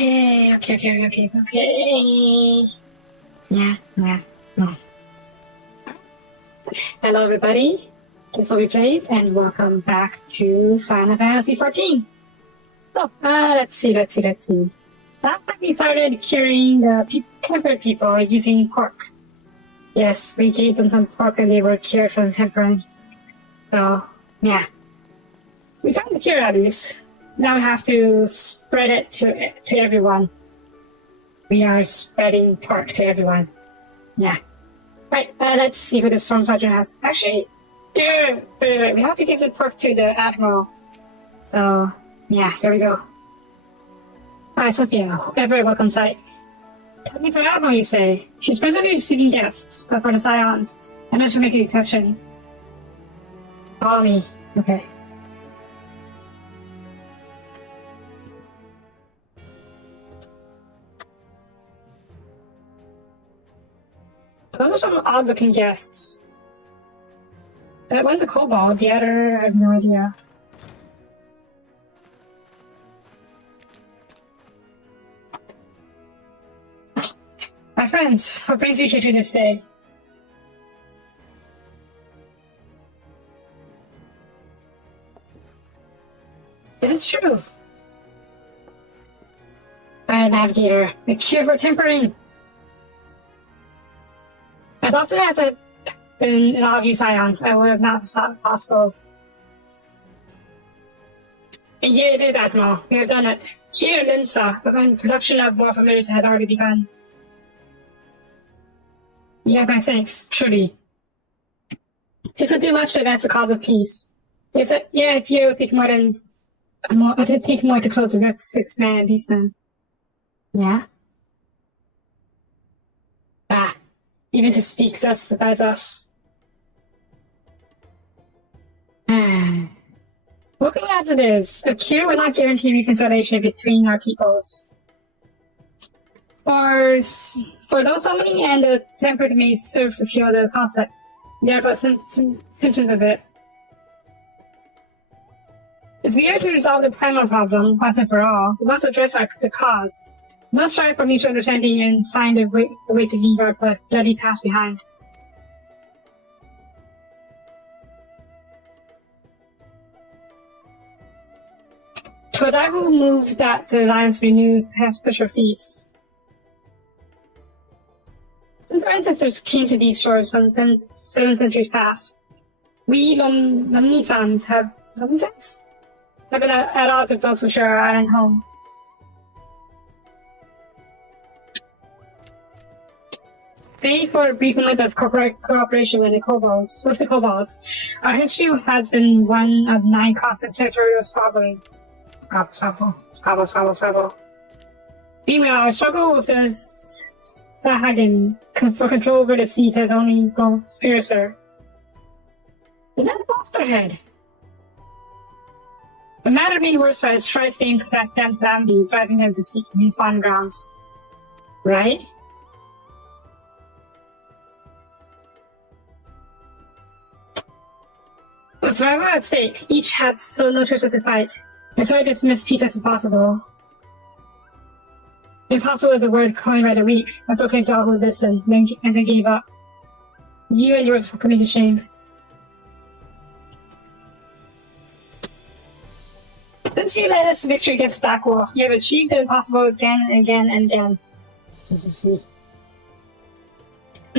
Okay. Yeah. Hello, everybody. It's Soapie Plays, and welcome back to Final Fantasy XIV. So, let's see. Last time we started curing the tempered people using pork. Yes, we gave them some pork and they were cured from temperance. So, yeah. We got the cure at least. Now we have to spread it to everyone. We are spreading pork to everyone. Yeah. Right, let's see who the Storm Sergeant has. Actually, wait. We have to give the pork to the Admiral. So, yeah, here we go. Hi, Sophia. Ever welcome sight. Tell me to Admiral, you say. She's presently receiving guests, but for the Scions, I meant to make an exception. Follow me. Okay. Those are some odd-looking guests. That one's a kobold, the other, I have no idea. My friends, what brings you here to this day? Is it true? Navigator, a cure for tempering. As often as I've been in all of you Scions, I would have not thought it possible. And here it is, Admiral. We have done it. Here in Limsa, but when production of more familiars has already begun. You have my thanks, truly. This would do much to advance the cause of peace. Yes, yeah, if you take more than... it would take more to close the rifts to expand beastmen. Yeah? Even to speak justifies us. Looking as it is, a cure will not guarantee reconciliation between our peoples. For those summoning and the tempered may serve to cure the conflict. There are but symptoms of it. If we are to resolve the primal problem once and for all, we must address the cause. We must strive for mutual understanding and find a way to leave our bloody past behind. Twas I who moved that the alliance renews past push or feast. Since our ancestors came to these shores some 7 centuries past, we Lamnisans have been at odds with those who share our island home. Save for a brief moment of cooperation with the kobolds, our history has been one of 9 constant territorial squabbling. Squabble. Meanwhile, our struggle with the Sahagin for control over the seas has only grown fiercer. Is that a Monsterhead? The matter being worse by its tri-stained family, driving them to seek new spawn grounds. Right? With survival at stake, each had so no choice but to fight, and so I dismissed peace as impossible. Impossible is a word coined by the weak. I proclaimed to all who listened, and then gave up. You and yours put me to shame. Since you led us to victory against Black Wolf, you have achieved the impossible again and again. And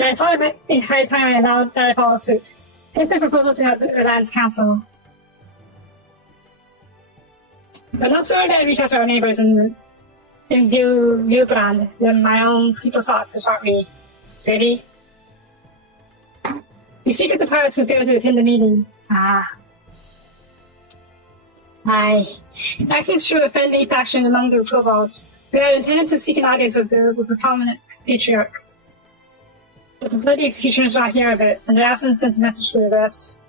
I saw it in high time I allowed that I follow suit. Take my proposal to have the Alliance Council. But not sooner than I reach out to our neighbors in Viewbrand than my own people sought to start me. Ready? We speak of the pirates who failed to attend the meeting. Acting through a friendly faction among the kobolds, we had intended to seek an audience with the prominent patriarch. But the bloody executioners not hear of it, and their absence sent a message to the rest.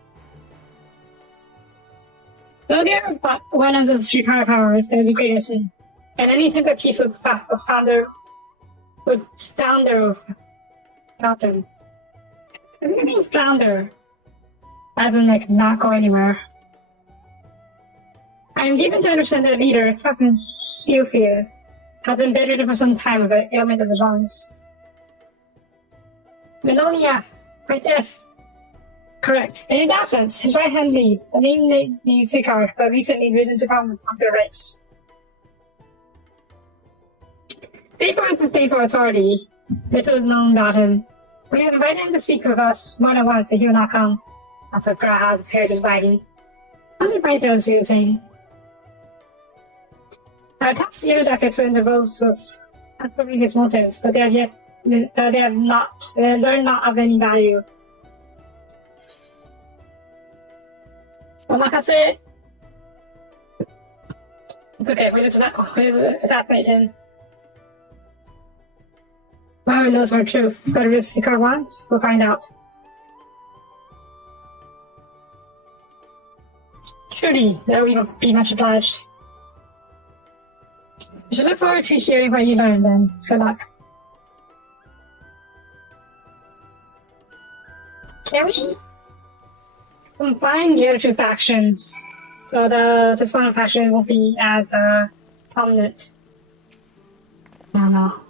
Though they are but weapons of street powers, they are the greatest, and any attempt at peace would founder without them. I think I mean flounder, as in like not go anywhere. I am given to understand their leader, Captain Soapie, has been bedridden for some time with an ailment of the lungs. Melonia, right there. Correct. In his absence, his right hand leads. The name needs Sikar, but recently risen to prominence among the race. Sikar is the state for authority. Little is known about him. We have invited him to speak with us more than once, but he will not come. That's what Gra has with hair just wagging. How did Brainfield see the same? I tasked the other jackets in the roads with uncovering his motives, but they learned not of any value. Omakase! It's okay, we're just not assassinate him. Whoever knows more truth, but if Sikar wants, we'll find out. Truly, that we will be much obliged. We should look forward to hearing what you learn then. Good luck. Can we combine the other two factions so the spawn faction won't be as prominent? I don't know.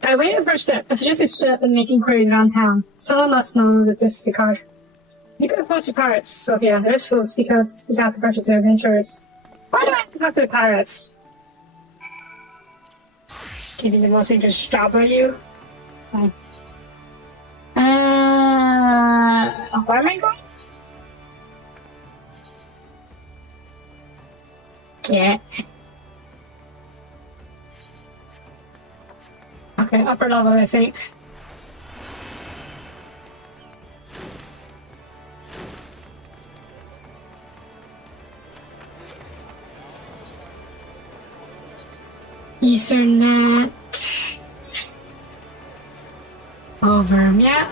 By way of first step, I suggest we split up and make inquiries around town. Someone must know that this is Sikar. You could approach the pirates, Sophia. The rest will seek out the purchase of adventurers. Why do I have to talk to the pirates? Keeping the most interesting job, are you? Fine. Where am I going? Yeah. Okay, upper level, I think. Ethernet. Over, yeah.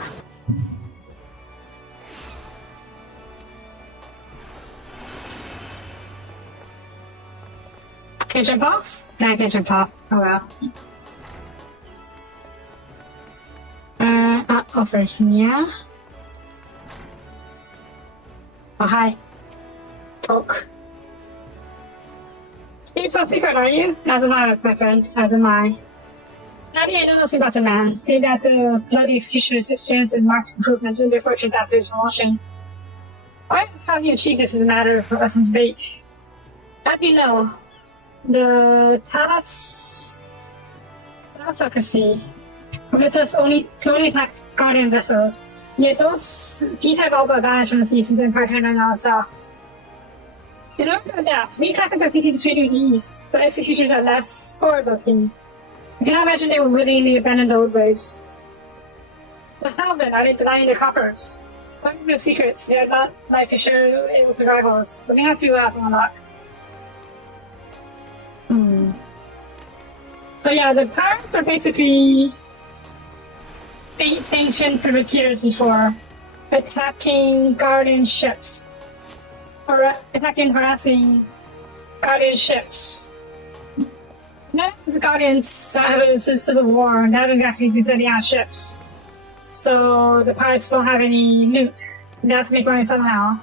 Can I jump off? No, I can't jump off. Oh well. Over here. Oh, hi. Poke. You're so secret, are you? As am I, my friend. As am I. Snobby, I know nothing about the man. Say that the bloody executioners experienced a marked improvement in their fortunes after his promotion. Why have you achieved this is a matter for us to debate? As you know, the Thalassocracy permits us to only attack guardian vessels, yet these have all but vanished from the sea since the Empire turned on itself. In order to adapt, we attackers are thinking to trade with the East, but executioners are less forward-looking. I cannot imagine they would willingly abandon the old ways. But how then are they denying their coppers? What are the secrets they are not like to share it with the rivals? Let me have to unlock. So yeah, the pirates are basically ancient privateers before attacking guardian ships. Or attacking, harassing guardian ships. Now the guardians have a civil war and haven't actually been sending out ships. So the pirates don't have any loot. They have to make money somehow.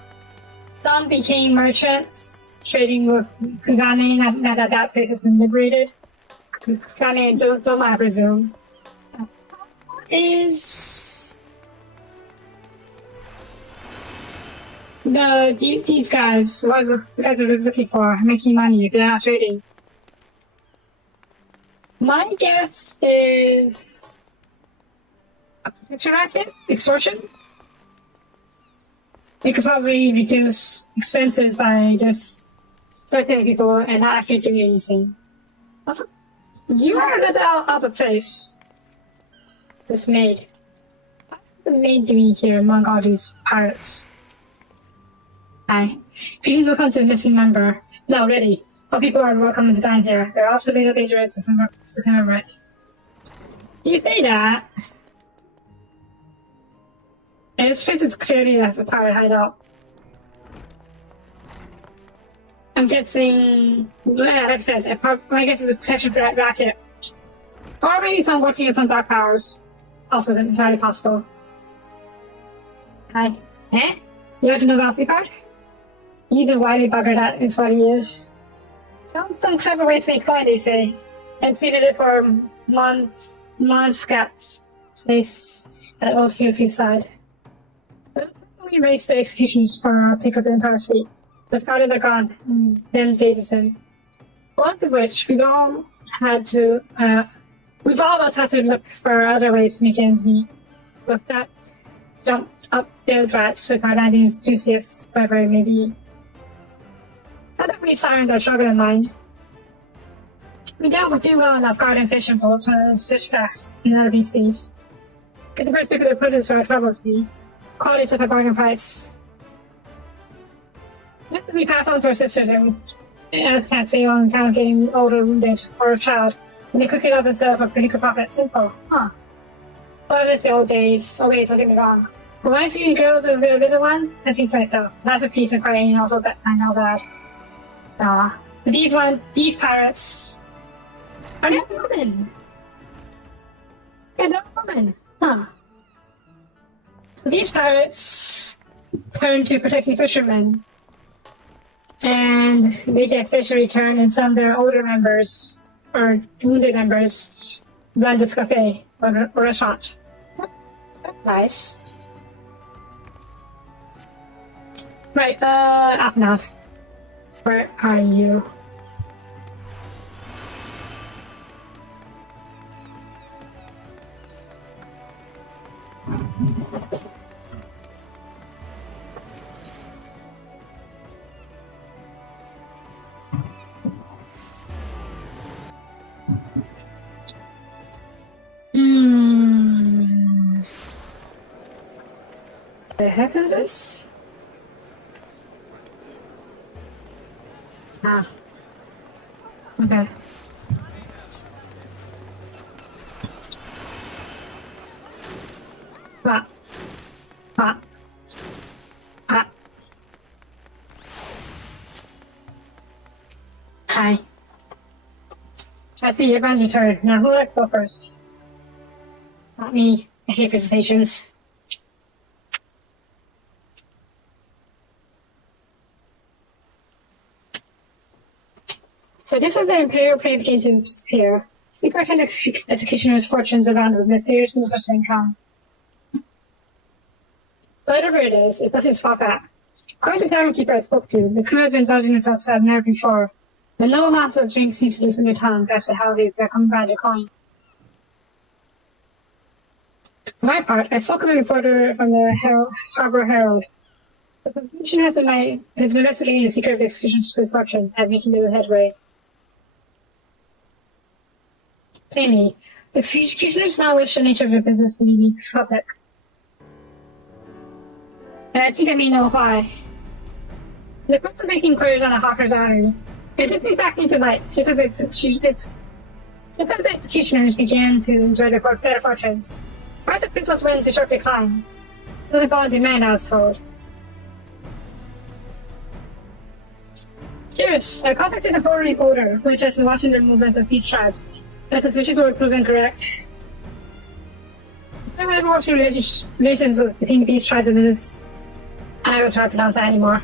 Some became merchants, trading with Kugane, now that that place has been liberated. Kugane, don't I presume. Is these guys, the guys are looking for, making money if they're not trading? My guess is a protection racket? Extortion? We could probably reduce expenses by just exploiting people and not actually doing anything. Also, you are a little out of place. This maid. What is the maid doing here among all these pirates? Hi. Please welcome to the missing member. No, really. All people are welcome to dine here. They're also little dangerous to some right. You say that. And this place is clearly a pirate hideout. I'm guessing, like I said, my guess is a protection racket. Or maybe it's on working with some dark powers. Also entirely possible. Hi. Eh? You want to know about Seapart? He's a wily bugger, that is what he is. Found some clever ways to make coin, they say. and treated it for Monscat's place at Old Field side. We raised the executions for pick of the Empire's fleet. The founders are gone in them's days of sin. One of which we've all had to look for other ways to make ends meet. With that, jumped up the rat to Carnadian's juiciest, whatever it may be. Not that we sirens are stronger than mine. We don't do well enough guarding fishing boats as fish packs and other beasties. Get the first pick of the produce for our troubles, see. Quality's at a bargain price. Not that we pass on to our sisters and, as cats say, on account of getting old or wounded, or a child, and they cook it up and sell it for pretty good profit. Simple. Huh. Well, it's the old days. Oh wait, don't get me wrong. When I see the girls with the little ones, I think to myself, that's a piece of crying, and also that I know that. But these pirates are not women. They're not women. Huh. So these pirates turn to protecting fishermen. And they get fish in return, and some of their older members, or wounded members, run this cafe, or restaurant. That's nice. Right, up now. Where are you? The heck is this? Ah. Okay. Ah. Ah. Ah. Hi. I see everyone's returned. Now who would like to go first? Not me. I hate presentations. So just as the Imperial prey began to disappear, the Grand Executioner's fortunes around with mysterious news of income. Whatever it is, it's nothing to swap at. According to the tavern keeper I spoke to, the crew has been indulging themselves as never before, but no amount of drink seems to loosen their tongues as to how they've come by their coin. For my part, I spoke with a reporter from the Harbor Herald. The publication has been investigating the secret of the executioner's good fortune and making little headway. Plainly, the executioners now wish the nature of their business to be made public. And I think I may know why. In the course of making inquiries on the Hawker's artery, it took me back into light, just as the executioners began to enjoy their better fortunes. Price of princess went into sharp decline. Still in fall demand, I was told. Curious, I contacted the foreign reporter, which has been watching the movements of peace tribes, but its suspicions were proven correct. I never watched the relations between the peace tribes and this. I don't try to pronounce that anymore.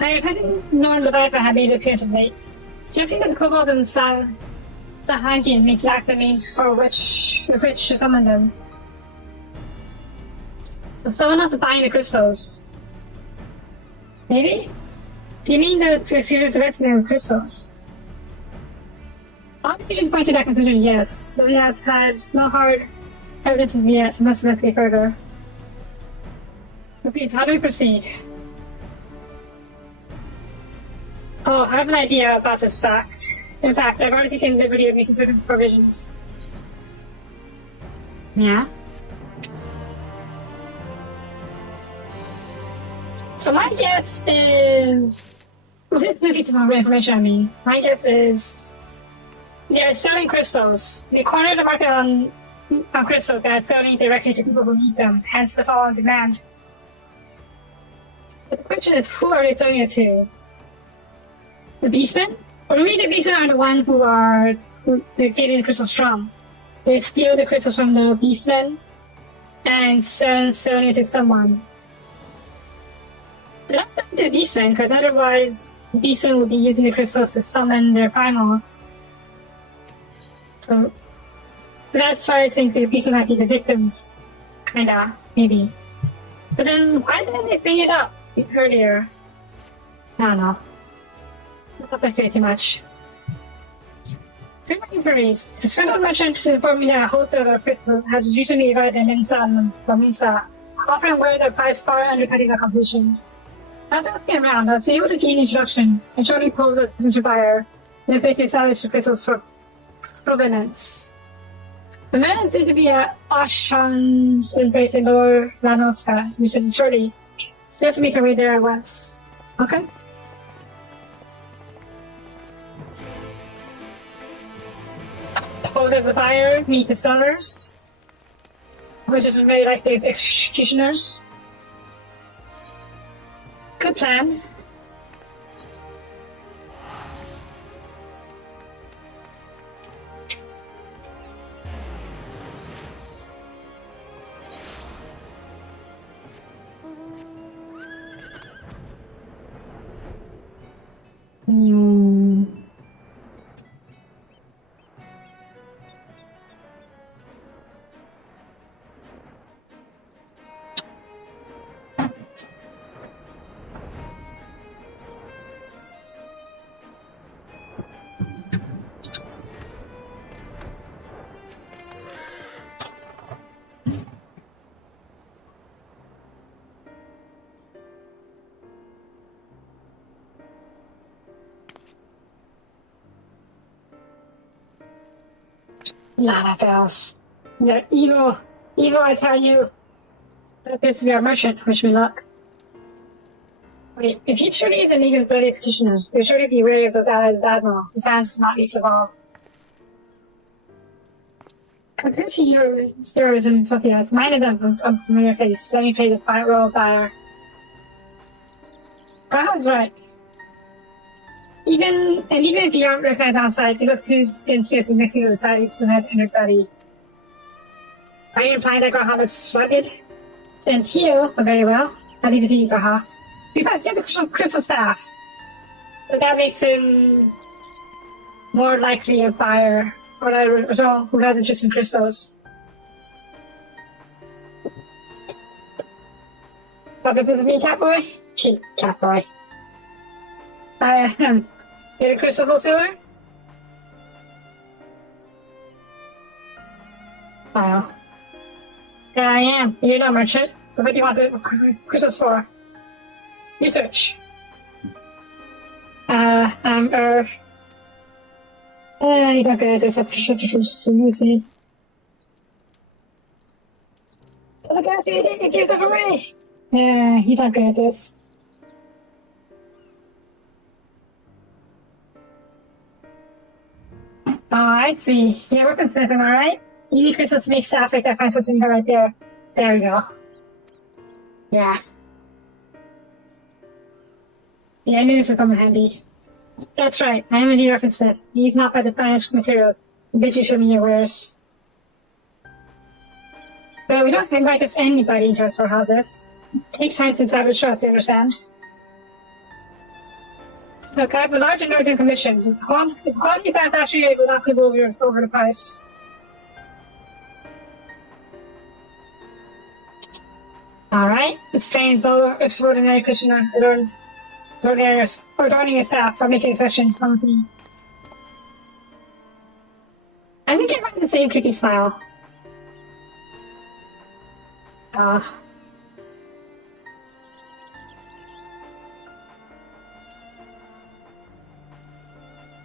I hadn't known Leviathan had made an appearance of late, suggesting that the kobolds and Sahankian may lack the means for which to summon them. So someone else is buying the crystals. Maybe? Do you mean the executioner directs them crystals? All indications point to that conclusion, yes. Though we have had no hard evidence of yet, must investigate further. Repeat, how do we proceed? Oh, I have an idea about this fact. In fact, I've already taken the liberty of making certain provisions. Yeah? So my guess is... maybe some more information, I mean. My guess is... they're selling crystals. They cornered the market on crystals that are selling directly to people who need them, hence the fall on demand. But the question is, who are they selling it to? The beastmen? Or maybe the beastmen are the ones who they're getting the crystals from. They steal the crystals from the beastmen and selling it to someone. They're not to the beastmen, because otherwise the beastmen would be using the crystals to summon their primals. So that's why I think the piece might be the victims, kinda, maybe. But then why didn't they bring it up earlier? I don't know. It's not like too much. Three more inquiries. The Swindle merchant to inform me that a wholesaler of crystals has recently arrived in Minsa, offering wares at a price far undercutting the competition. After asking around, I was able to gain introduction and shortly posed as a potential buyer and a bid to establish the crystals for provenance. The man seems to be at Ashan's place in Lower Lanoska, we should shortly. So let's make our way there at once. Okay? Both as the buyer meet the sellers, which is very likely the executioners. Good plan. Lava bells. They're evil. Evil, I tell you. That appears to be our merchant. Wish me luck. Wait, if he truly is a league of bloody executioners, they surely be wary of those allies of the Admiral, whose hands not least of all. Compared to yours and Sophia's, mine is a familiar face. Let me play the role of buyer. Rahan's right. Even if you don't recognize on sight, you look too sincere to mixing with the sides and that inner body. Are you implying that Graha looks rugged? And heal, very well. I'll leave it to you, Graha. He's not get the crystal staff. So that makes him more likely a buyer, or someone who has interest in crystals. What business with me, Catboy? Cheap, Catboy. You're a crystal wholesaler? Oh. There I am. You're no merchant. So what do you want the crystals for? Research. You don't get this. I'm easy. Look at it, gives them away. Yeah, he's not good at this. Oh, I see. Yeah, weaponsmith, am I right? You need crystals to make staffs like that. Find something right there. There we go. Yeah. Yeah, I knew this would come in handy. That's right. I am a new weaponsmith. He's not by the finest materials. I bet you show me your wares. But we don't invite just anybody into our storehouses. It takes time to establish trust, to understand. Look, I have a large and northern commission. It's quality satisfactory will not quibble over the price. Alright, it's plain as though extraordinary commissioner adorning your staff, so I'll make an exception. Come with me. I think it runs the same creepy smile.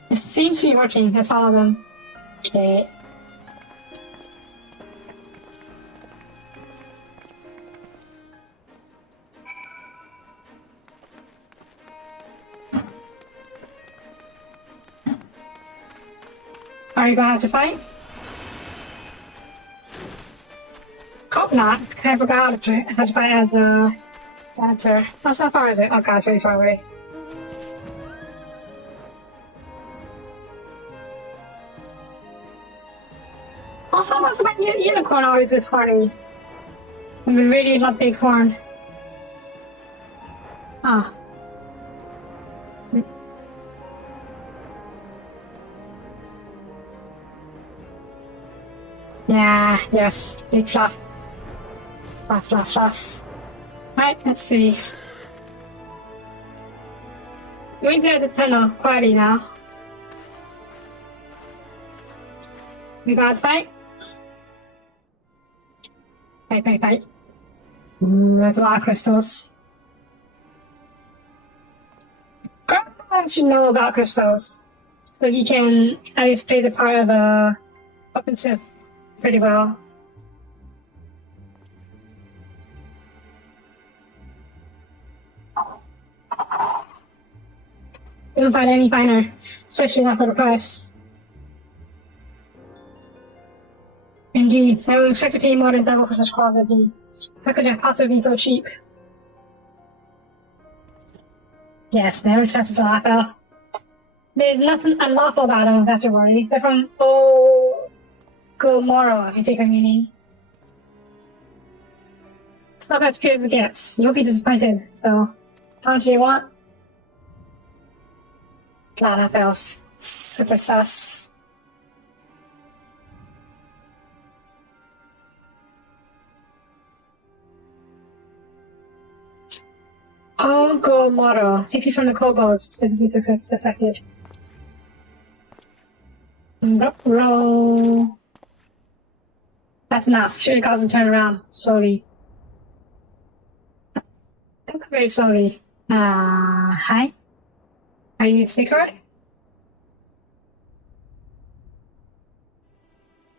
It seems to be working. Let's follow them. Okay. Are you gonna have to fight? Hope not. I forgot how to fight as a dancer. Oh, so far is it? Oh god, it's really far away. Also, what's about unicorn always this horny? I really love big horn. Ah. Yeah, yes, big fluff. Fluff, fluff, fluff. Right, let's see. Going to the tunnel quietly now. We got fight. Fight, fight, fight. There's a lot of crystals. Everyone should know about crystals. So he can at least play the part of a offensive pretty well. You don't find any finer, especially not for the price. Indeed, I would expect to pay more than double for such quality. How could it possibly be so cheap? Yes, the average class is a laughable. There's nothing unlawful about them, not to worry. They're from Gomorrah, if you take our meaning. It's not as pure as it gets. You won't be disappointed, so how much do you want? Blah, that feels super sus. Gomorrah. Take you from the kobolds. This is suspected. Roll. That's enough. Should have caused him to turn around slowly. Not very slowly. Hi? Are you a snake card?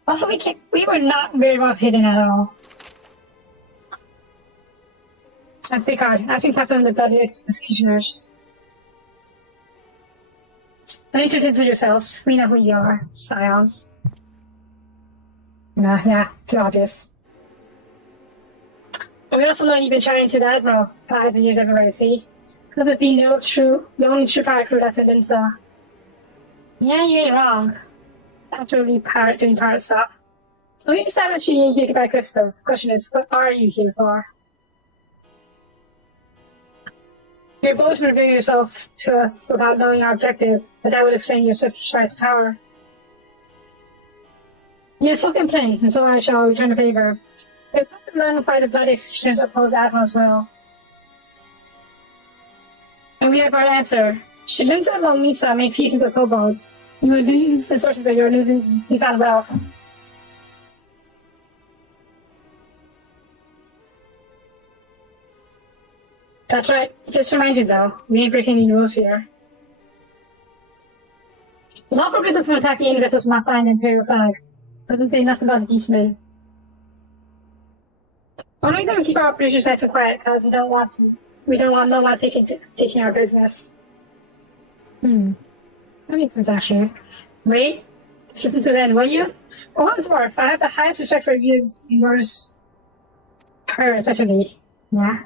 Also, we were not very well hidden at all. I'm snake card. Acting captain of the bloody executioners. Don't introduce yourselves. We know who you are. Scions. Yeah, too obvious. And we also know you've been trying to the Admiral 5 years everywhere to see. Could it be the only true pirate crew left in Linsa? Yeah, you ain't wrong. Actually, doing pirate stuff. So we decided you're here to buy crystals. The question is, what are you here for? You're both revealing yourself to us without knowing our objective, but that would explain your swift stride's power. You have spoken plain, and so I shall return the favor. We have to learn to fight the bloody executioners oppose the Admiral's will. And we have our answer. Should Linsa and Misa make pieces of kobolds, you will lose the sources of your newfound wealth. That's right. Just to remind you though, we ain't breaking any rules here. The lawful business of attacking any vessels not flying the Imperial flag. Doesn't say nothing about the Beastmen. One reason we keep our operations nice and quiet, because we don't want no one taking our business. That makes sense actually. Wait, listen to that, will you? For what it's worth, I have the highest respect for yours, her especially. Yeah.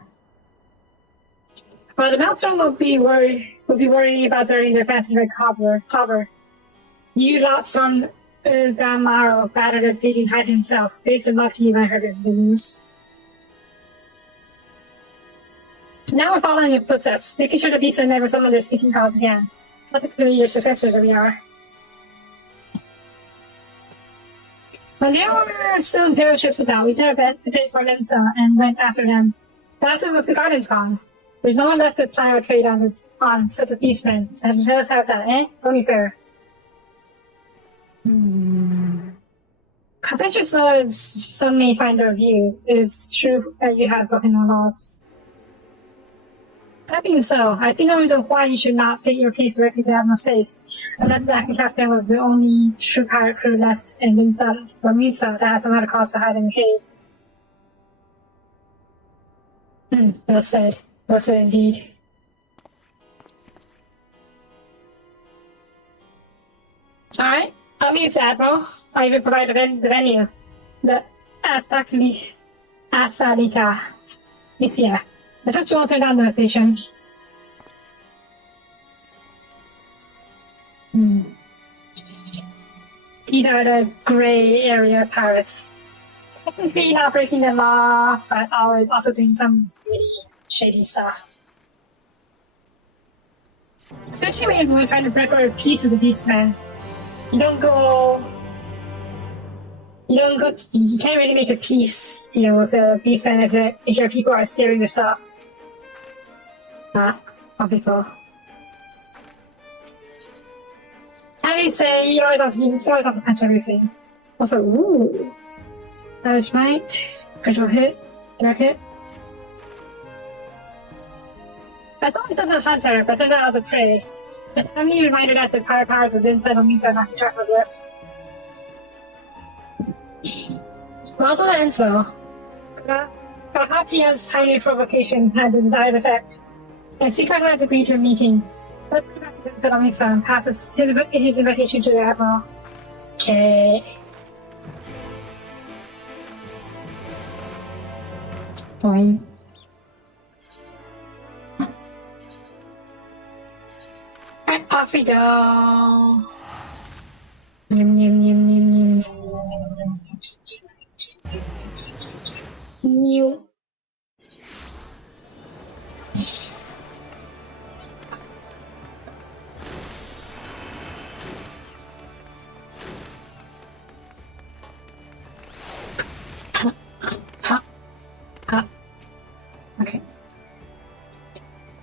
Well, the Maelstrom will be worried about dirtying their fancy red cover. You lost on Gamaro battered at digging hide himself. Based on luck to you, I heard the news. Now we're following your footsteps, making sure the beasts never summon their sneaking gods again. Particularly your successors we are. When there were still Imperial ships about, we did our best to pay for Limsa and went after them. But after the garden's gone, there's no one left to ply our trade on such a beastman. So let us have that, eh? It's only fair. Contentious as some may find our views, it is true that you have broken the laws. That being so, I think the reason why you should not state your case directly to Admiral's face, unless the acting captain was the only true pirate crew left in Limsa that has some other cause to hide in the cave. Well said. Well said indeed. Alright, I'll mute that, bro. I'll even provide the venue. The Asalika. Yeah. The church won't turn down the station. These are the gray area pirates. Technically not breaking the law, but always also doing some really shady stuff. Especially when you're trying to break or a piece of the beastman. You You can't really make a peace deal with a beastman if your people are stealing your stuff. Some people. I would say you always have to punch everything. Also, ooh. Savage Might, critical hit, direct hit. I thought I was a hunter, but turned out I was a prey. But I'm being reminded that the power powers within settle means I'm not track of this. Also, that ends well. Kahatia's tiny provocation had the desired effect, and Secret has agreed to a meeting. Let's go back to the settlement and passes his invitation to the Admiral. Okay. Fine. Alright, off we go. Nim, nim, nim, nim, nim. New. Okay.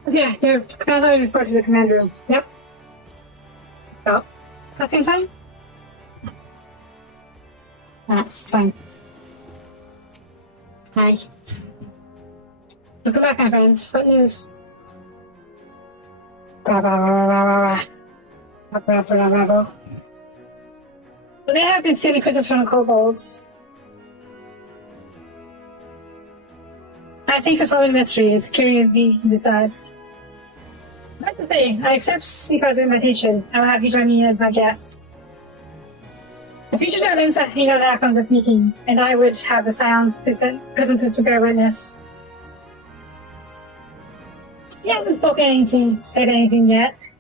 Yeah, you're kind report to the command room. Yep. So, at the same time? Fine. Hi. Welcome back, my friends. What news? Bravo. So they have been stealing crystals from the kobolds. I think to solve the mystery is curious beings besides. That's the thing. I accept Seeker's invitation. I will have you join me as my guests. The future dragons have been attack on this meeting, and I would have the Scions presented to bear witness. He hasn't said anything yet.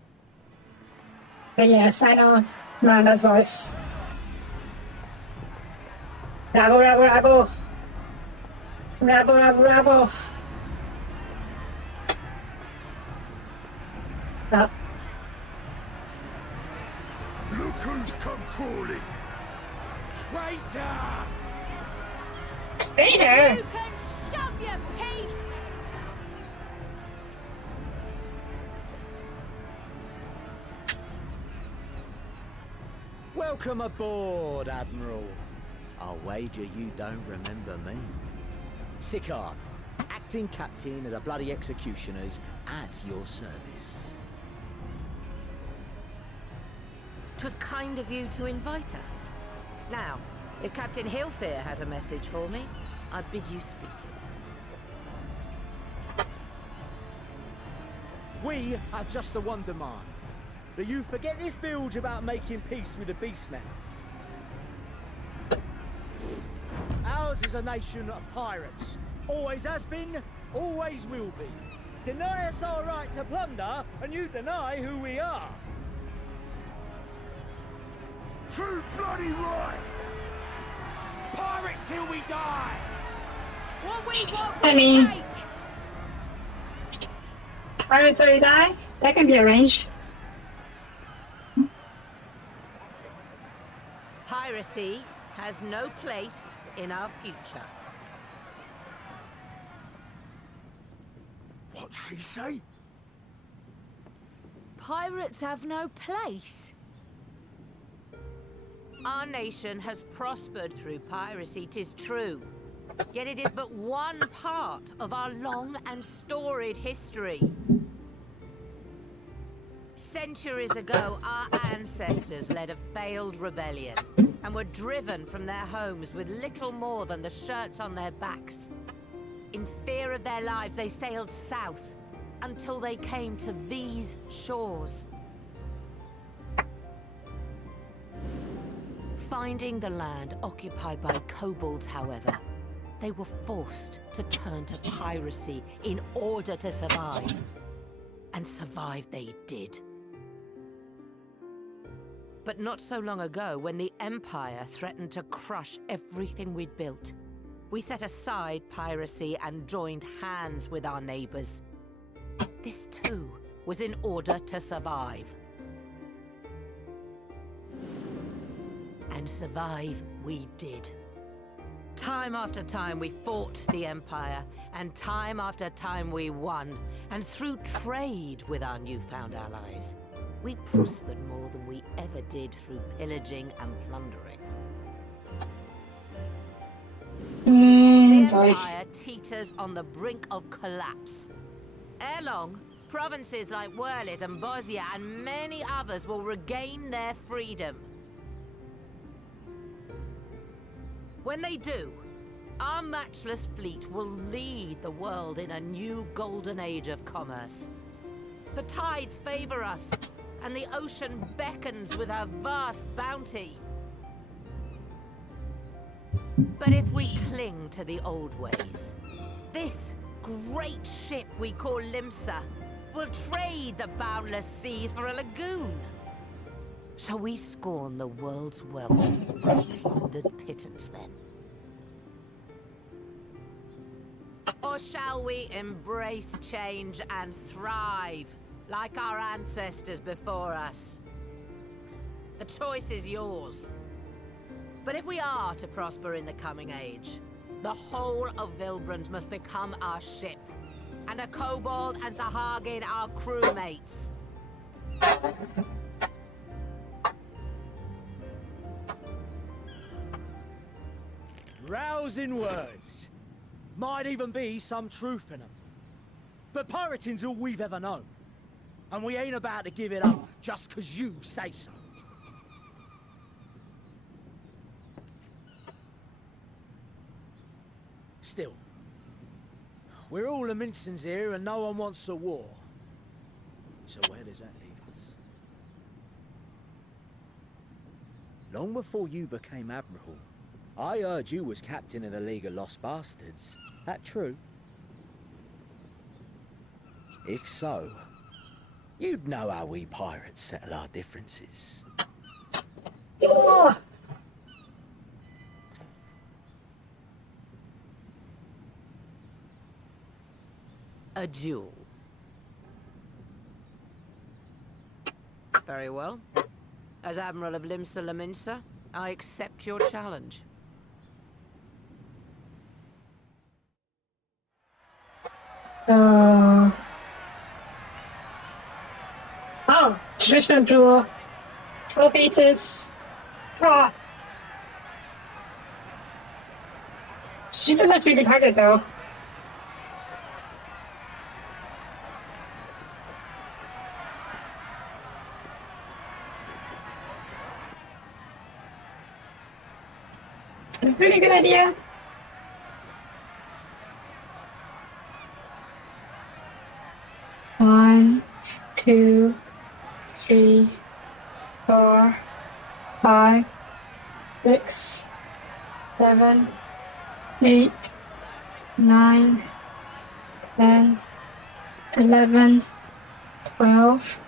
But yes, I know Miranda's voice. Rabble. Stop. Look who's come crawling! Traitor! Traitor? You can shove your piece! Welcome aboard, Admiral. I'll wager you don't remember me. Sicard, acting captain of the bloody executioners, at your service. 'Twas kind of you to invite us. Now, if Captain Hillfear has a message for me, I bid you speak it. We have just the one demand. That you forget this bilge about making peace with the beastmen. Ours is a nation of pirates. Always has been, always will be. Deny us our right to plunder, and you deny who we are. Too bloody right! Pirates till we die! What we want, I we mean- take! Pirates already die? That can be arranged. Piracy has no place in our future. What'd she say? Pirates have no place. Our nation has prospered through piracy, 'tis true. Yet it is but one part of our long and storied history. Centuries ago, our ancestors led a failed rebellion and were driven from their homes with little more than the shirts on their backs. In fear of their lives, they sailed south until they came to these shores. Finding the land occupied by kobolds, however, they were forced to turn to piracy in order to survive. And survive they did. But not so long ago, when the Empire threatened to crush everything we'd built, we set aside piracy and joined hands with our neighbors. This too was in order to survive. And survive we did. Time after time we fought the Empire, and time after time we won. And through trade with our newfound allies, we prospered more than we ever did through pillaging and plundering. The Boy. Empire teeters on the brink of collapse. Ere long, provinces like Wurlit and Bosnia and many others will regain their freedom. When they do, our matchless fleet will lead the world in a new golden age of commerce. The tides favor us, and the ocean beckons with her vast bounty. But if we cling to the old ways, this great ship we call Limsa will trade the boundless seas for a lagoon. Shall we scorn the world's wealth for a plundered pittance then? Or shall we embrace change and thrive, like our ancestors before us? The choice is yours. But if we are to prosper in the coming age, the whole of Vilbrand must become our ship, and a kobold and Sahagin our crewmates. Rousing words. Might even be some truth in them. But pirating's all we've ever known. And we ain't about to give it up just 'cause you say so. Still, we're all the Mincins here and no one wants a war. So where does that leave us? Long before you became Admiral, I heard you was captain of the League of Lost Bastards. That true? If so, you'd know how we pirates settle our differences. Oh, A duel. Very well. As Admiral of Limsa Laminsa, I accept your challenge. oh, traditional duel. 12 meters. Ah. She's a much bigger target though. It's a pretty good idea. One, 2, 3, 4, 5, 6, 7, 8, 9, 10, 11, 12,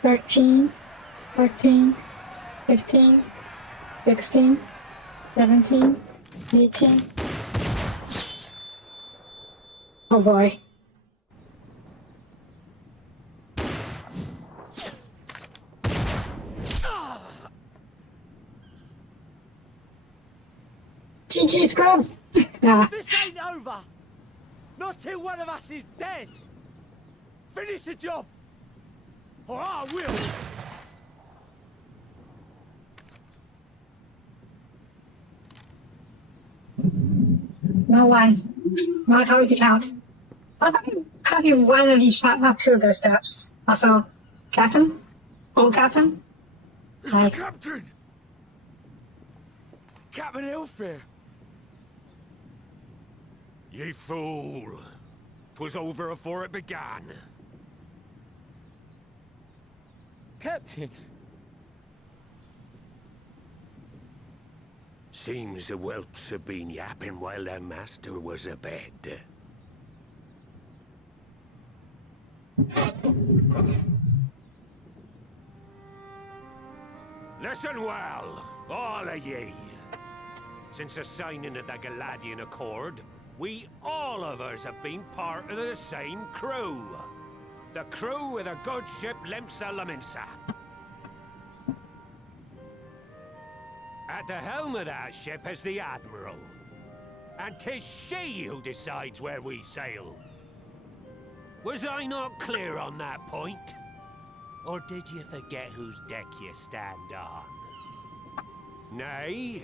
13, 14, 15, 16, 17, 18. Oh boy. GG scrub! Nah. This ain't over! Not till one of us is dead! Finish the job! Or I will! No way. Not how to count. I thought you copy one of each step, not two of their steps. Also, Captain? Old Captain? Like, Captain! Captain Elfair! Ye fool! 'Twas over afore it began. Captain! Seems the whelps have been yapping while their master was abed. Listen well, all of ye. Since the signing of the Galadian Accord, we all of us have been part of the same crew. The crew of the good ship Limsa Laminsa. At the helm of that ship is the Admiral. and 'tis she who decides where we sail. Was I not clear on that point? Or did you forget whose deck you stand on? Nay?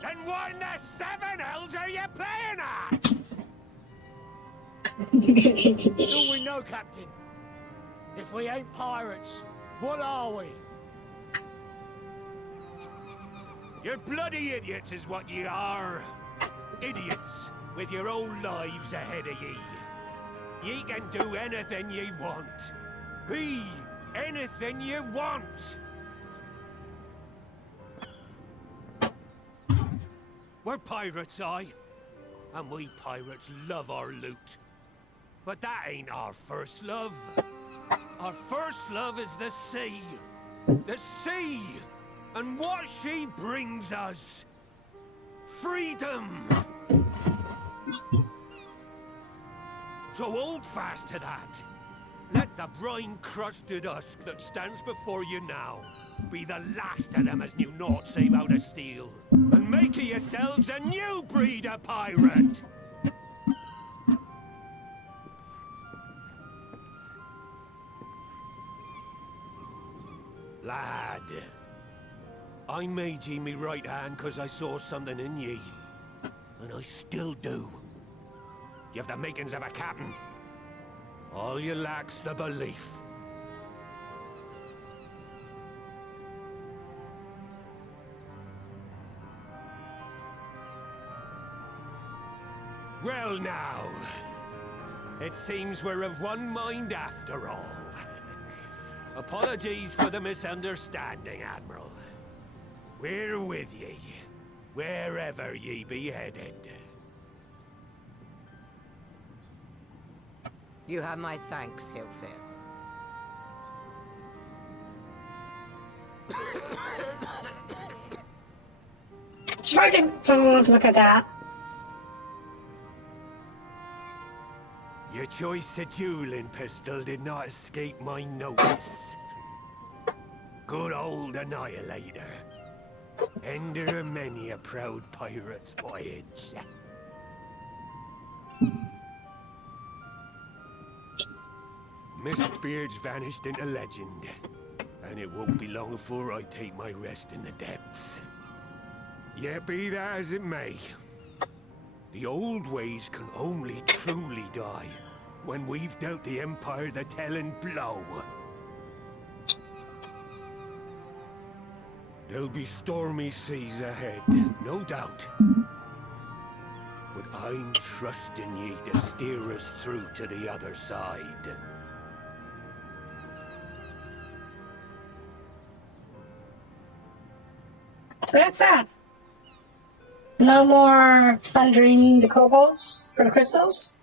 Then what in the seven hells are you playing at? Do we know, Captain? If we ain't pirates, what are we? You're bloody idiots is what you are. Idiots with your own lives ahead of ye. Ye can do anything ye want. Be anything you want. We're pirates, aye. And we pirates love our loot. But that ain't our first love. Our first love is the sea. The sea! And what she brings us. Freedom! So hold fast to that. Let the brine-crusted husk that stands before you now be the last of them as knew naught save out of steel. And make of yourselves a new breed of pirate! Lad, I made ye me right hand 'cause I saw something in ye. And I still do. You've the makings of a captain. All you lack's the belief. Well now, it seems we're of one mind after all. Apologies for the misunderstanding, Admiral. We're with ye, wherever ye be headed. You have my thanks, Hilfir. Sure, give someone to look at that. Your choice of dueling pistol did not escape my notice. Good old Annihilator. Ender of many a proud pirate's voyage. Mistbeard's vanished into legend, and it won't be long before I take my rest in the depths. Yet be that as it may, the old ways can only truly die when we've dealt the Empire the telling blow. There'll be stormy seas ahead, no doubt. But I'm trusting ye to steer us through to the other side. So that's that. No more plundering the kobolds for the crystals.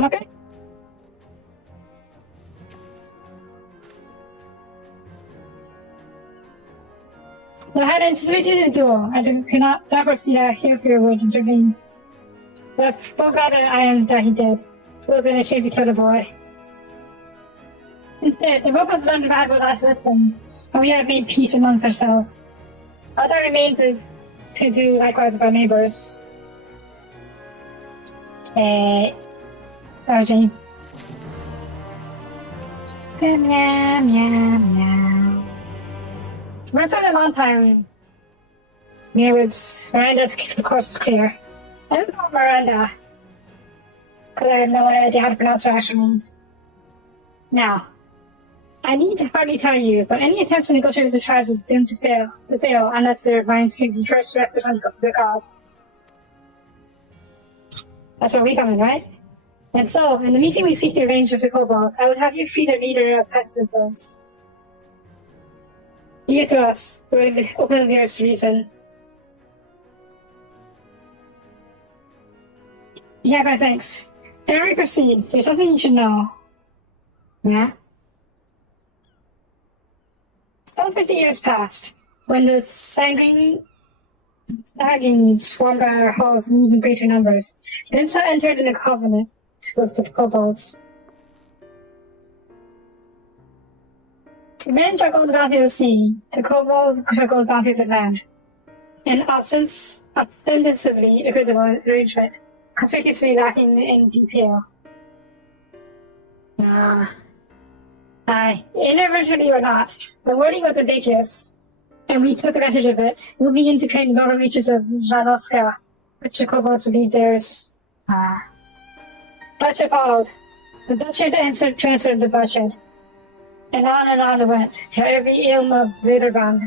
Okay. I had anticipated a duel. I cannot therefore see that Hilfir would intervene. But both God and I am that he did. It would have been a shame to kill the boy. Instead, they both have learned a valuable lesson, and we have made peace amongst ourselves. All that remains is to do likewise with our neighbors. Jane. Meow, meow, meow. We're spending a long time. Miranda's, of course, is clear. I don't know Miranda, because I have no idea how to pronounce her actual name. Now, I need to hardly tell you, but any attempts to negotiate with the tribes is doomed to fail unless their minds can be first rested on the gods. That's where we come in, right? And so, in the meeting we seek to arrange with the kobolds, I would have you free the leader of Titan's influence. Leave it to us, with open ears to reason. Yeah, my thanks. Ere we proceed, there's something you should know. Yeah? Some 50 years passed, when the sanguine Again, swarmed by our halls in even greater numbers. They themselves entered in a covenant with the kobolds. To men juggle the bounty of the sea, to kobolds juggle the bounty of the land. An ostensibly equitable arrangement, conspicuously lacking in detail. Aye, inadvertently or not, the wording was ambiguous, and we took advantage of it, moving into claim the northern reaches of Janoska, which the kobolds believed theirs. Bloodshed followed. The bloodshed transferred the bloodshed. And on it went, till every ilm of Riderbrand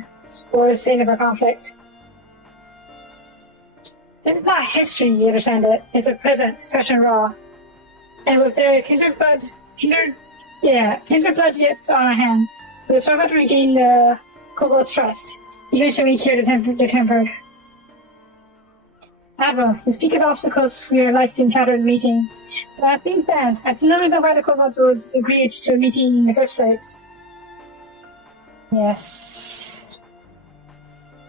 bore the stain of our conflict. This is not history, you understand it. It's a present, fresh and raw. And with their kindred blood yet on our hands, we will struggle to regain the kobold's trust, even should we cure the tempered. Admiral, you speak of obstacles we are likely to encounter in the meeting, but I think that, as the numbers of why the kobolds would agree to a meeting in the first place. Yes.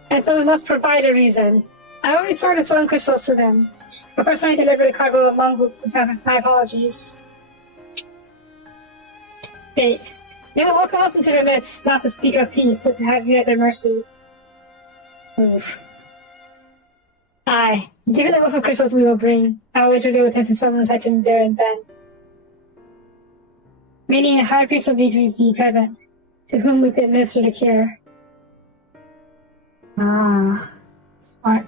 And so we must provide a reason. I already sorted some crystals to them. I personally delivered a cargo along with my apologies. Fate. They will welcome us into their midst, not to speak of peace, but to have you at their mercy. Oof. Aye, given the wealth of crystals we will bring, I will interview with him to summon the Titan there and then. Meaning a high priest will need to be present, to whom we can administer the cure. Smart.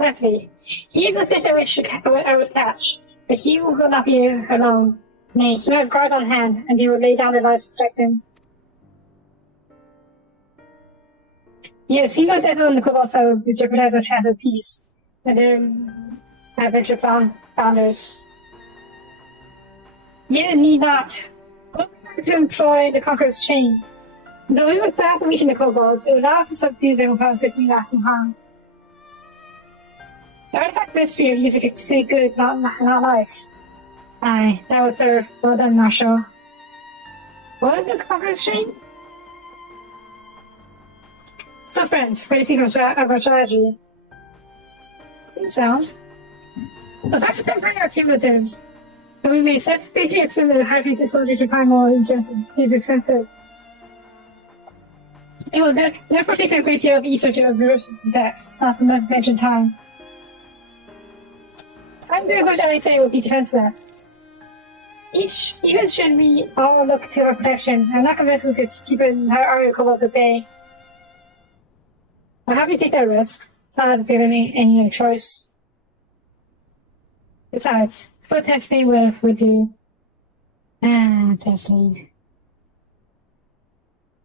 Lastly, he is the fish I would catch, but he will not be alone. Nay, he will have guards on hand, and they will lay down their lives to protect him. Yes, he no devil in the Cobalt side would jeopardize our chance of peace, and their adventure founders. Yet need not. To employ the Conqueror's chain. Though we would have to weaken the kobolds, it would allow us to subdue them without inflicting lasting harm. The artifact mystery of music to say good, not life. Aye, that was their well done, Marshal. What was the Conqueror's chain? So friends, what do you think of our strategy? Seems sound. The facts are temporary or cumulative. And we may accept the assume that the high priest soldier to primal influences is extensive. It will therefore take a great deal of Easter to observe its effects, not to mention time. Time during which I say will be defenseless. Even should we all look to our protection, I'm not convinced we could keep an entire army of kobolds at bay. I'm happy to take that risk. It's not as if we have any other choice. Besides, it's what Tesleen would do. Tesleen.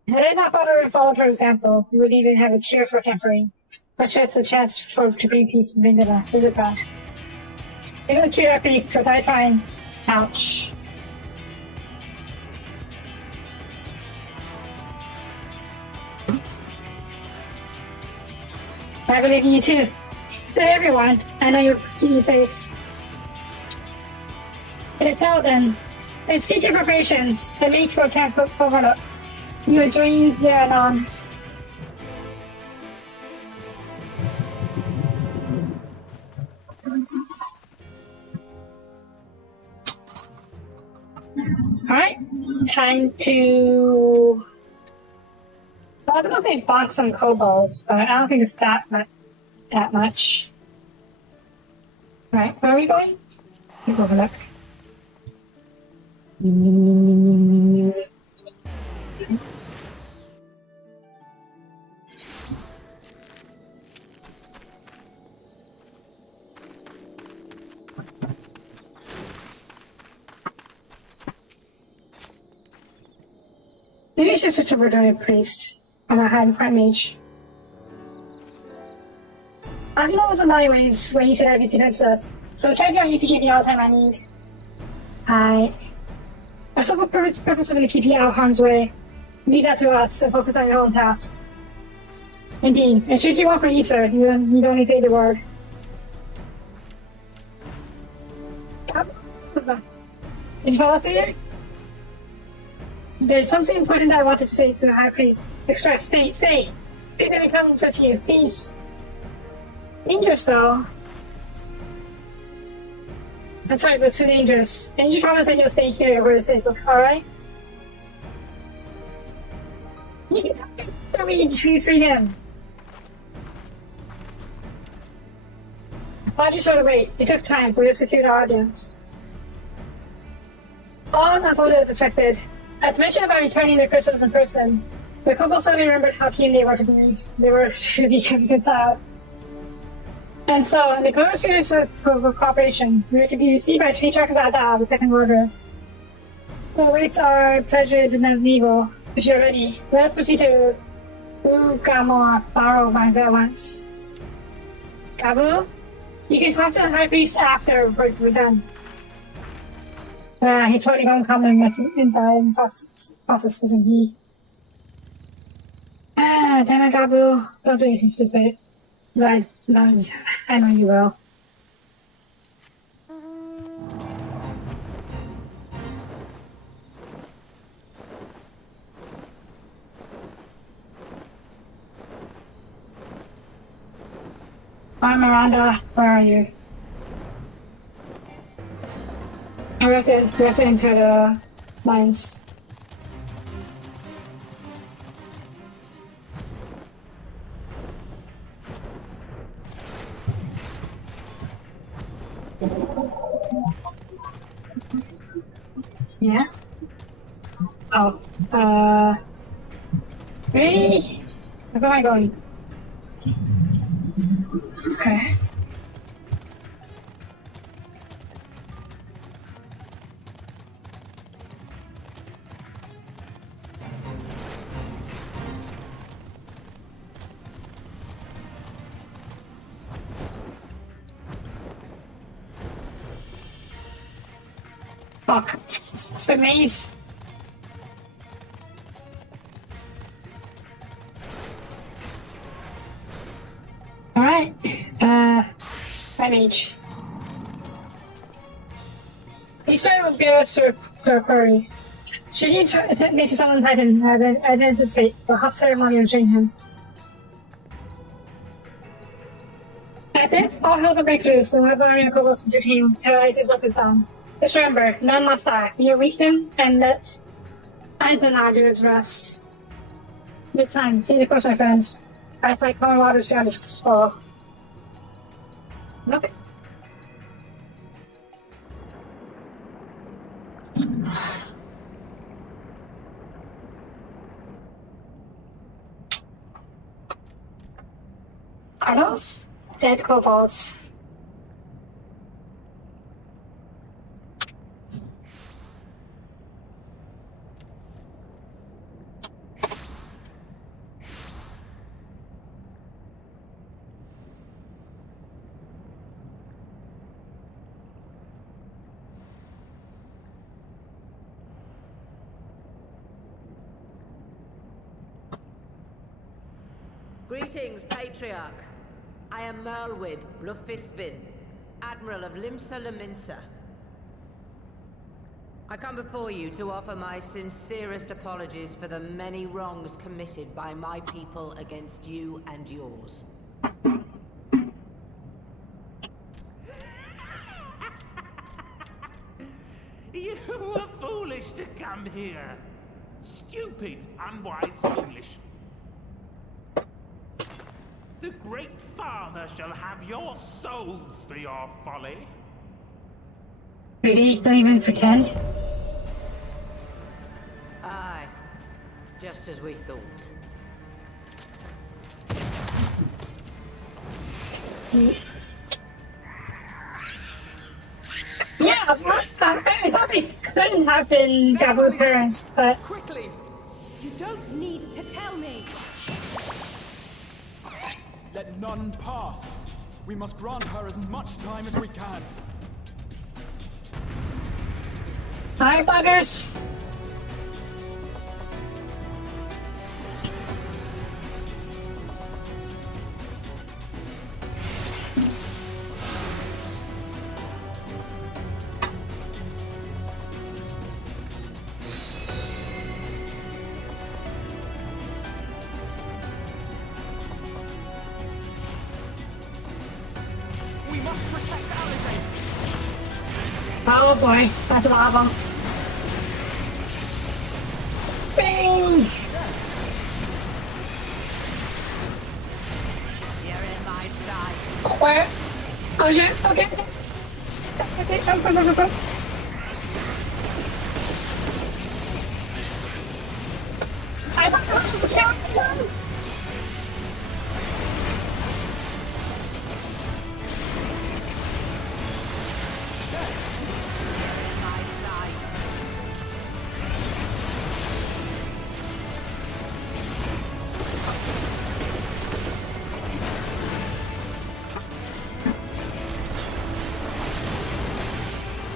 Had I not followed her example, we would even have a cure for temporary, much less a chance to bring peace to Vindica. We don't cure our peace, but I find. Ouch. I believe in you too. So everyone, I know you'll keep me safe. It is hell then. Let's take your preparations and make for Camp Overlook. You will join you there anon. Alright, time to... Well, I was gonna say box some kobolds, but I don't think it's that much. Right, where are we going? Camp Overlook. Maybe I should switch over to a priest. I'm a high mage. I know it's in my ways where you said I'd be defenseless, so I'm trying to get you to give me all the time I need. Our sole purpose is going to keep you out of harm's way. Leave that to us and focus on your own task. Indeed, and should you want for Easter, you don't need to say the word. Is Paula here? There's something important that I wanted to say to the High Priest. Express, stay. Please let me come with you, please. Dangerous though. I'm sorry, but it's too dangerous. And you promise that you'll stay here where it's safe, alright? You free him. Why'd you sort of wait? It took time for you to secure the audience. All unfolded as expected. At the mention about returning their crystals in person, the couple suddenly remembered how keen they were to be reconciled. And so, in the glorious spirit of cooperation, we are to be received by three trackers at the second order. The waits our pleasure and then evil. If you're ready, let us proceed to Ugamor Borrow Vines at once. Gabu? You can talk to the High Priest after we're done. He's totally going to come in the process, isn't he? Damn it, Gabu. Don't do anything stupid. I know you will. Hi, Miranda. Where are you? We have to enter the mines. Yeah? Oh, really? Where am I going? Okay. Fuck. It's a maze. Alright. Mage. He started with Garrus or Curry. Should you make someone's item as anticipate, we'll have ceremony and train him. At this, all hell will break loose, and we'll have Mario Kobos entertain terrorize his work is done. Just remember, none must die. You weaken and let Eisenhower do his rest. This time, see the course, my friends. I fight calm waters beyond his skull. Okay. Are those dead kobolds? Greetings, Patriarch. I am Merlwyd Blufisvin, Admiral of Limsa Leminsa. I come before you to offer my sincerest apologies for the many wrongs committed by my people against you and yours. You were foolish to come here. Stupid, unwise, foolish. The Great Father shall have your souls for your folly. Really? Don't even pretend? Aye, just as we thought. Yeah, I thought they couldn't have been Gabu's parents, but... Quickly! You don't need to tell me! Let none pass. We must grant her as much time as we can. Hi, buggers! Oh boy, that's lava. Bang! You're in my sights. Where? Oh shit, okay. Okay, jump. I thought that was a countdown. You're in my sights.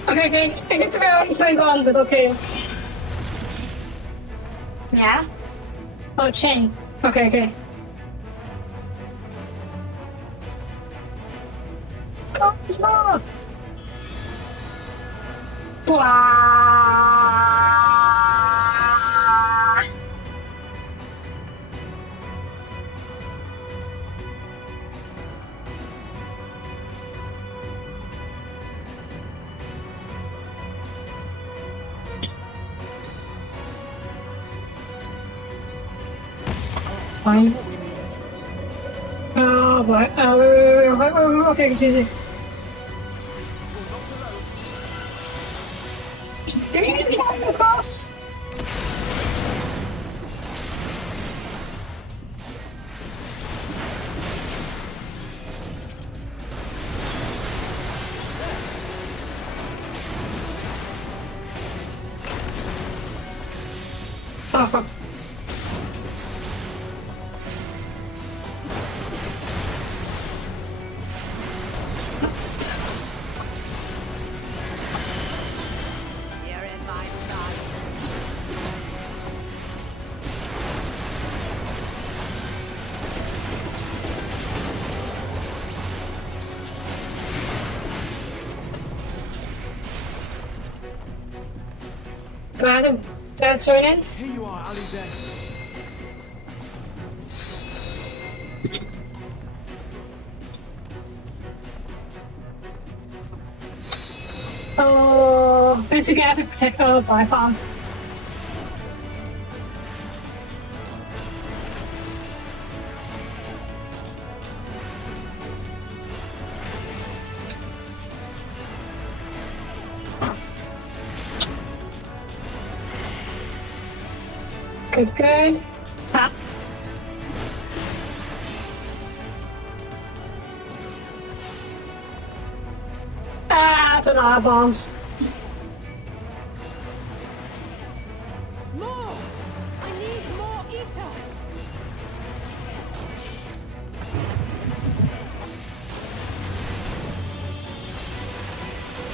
Okay, I get to my own play on this, okay. Yeah? Oh, chain. Okay. Oh, no! Blah! Fine. What we need. Oh boy. Wait, okay, easy. Do you need to get across? Oh, fuck. You're in my sights. Got him. That's sorted. Here you are, Alize. Oh, basically I have to protect the bomb. Good. Top. Ah, it's a lot of bombs. More! I need more ether!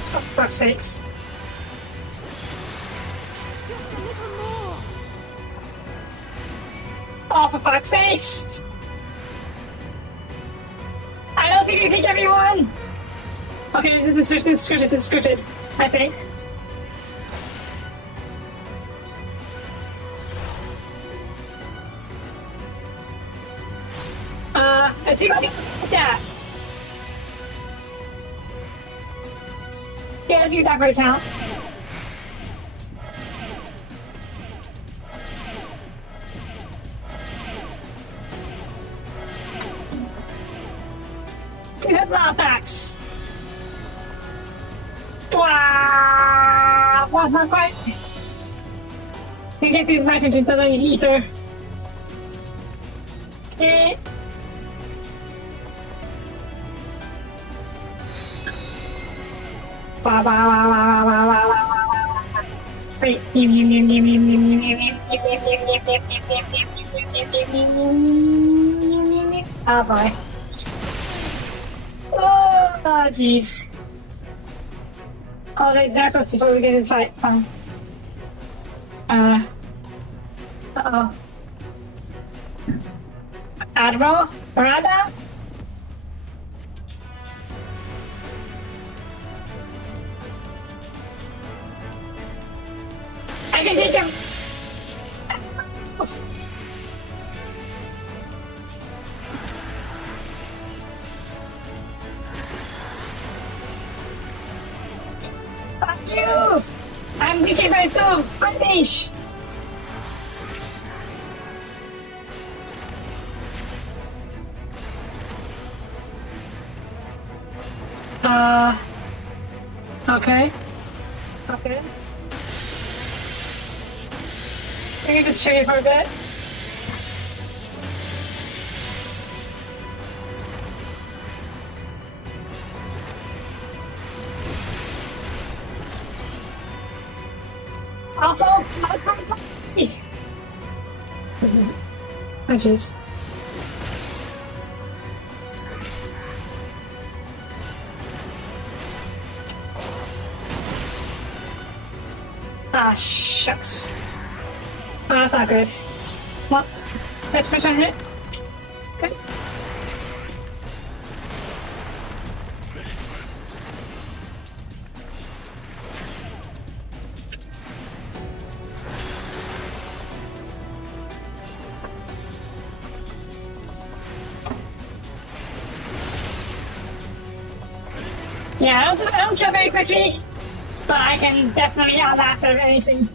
Oh, for fuck's sakes. Just a little more! Oh, for fuck's sakes! I don't think you can everyone! Okay, this is scripted, I think. Let's see if I can get that. Yeah, let's use that for a count. Good attacks. Wow! Well, not quite. You get these back into the ether. Okay. Wait. Oh boy. Oh jeez. Oh, that was supposed to get in fight. Fine. Uh-oh. Admiral? Miranda? I can take him! Fuck you! I'm thinking myself! Finish! Okay. Okay. I think I could trade for a bit. Also, I just. Ah, shucks. Oh, that's not good. Well, let's pretend it. Good. Yeah, I don't kill very quickly, but I can definitely outlast out of anything.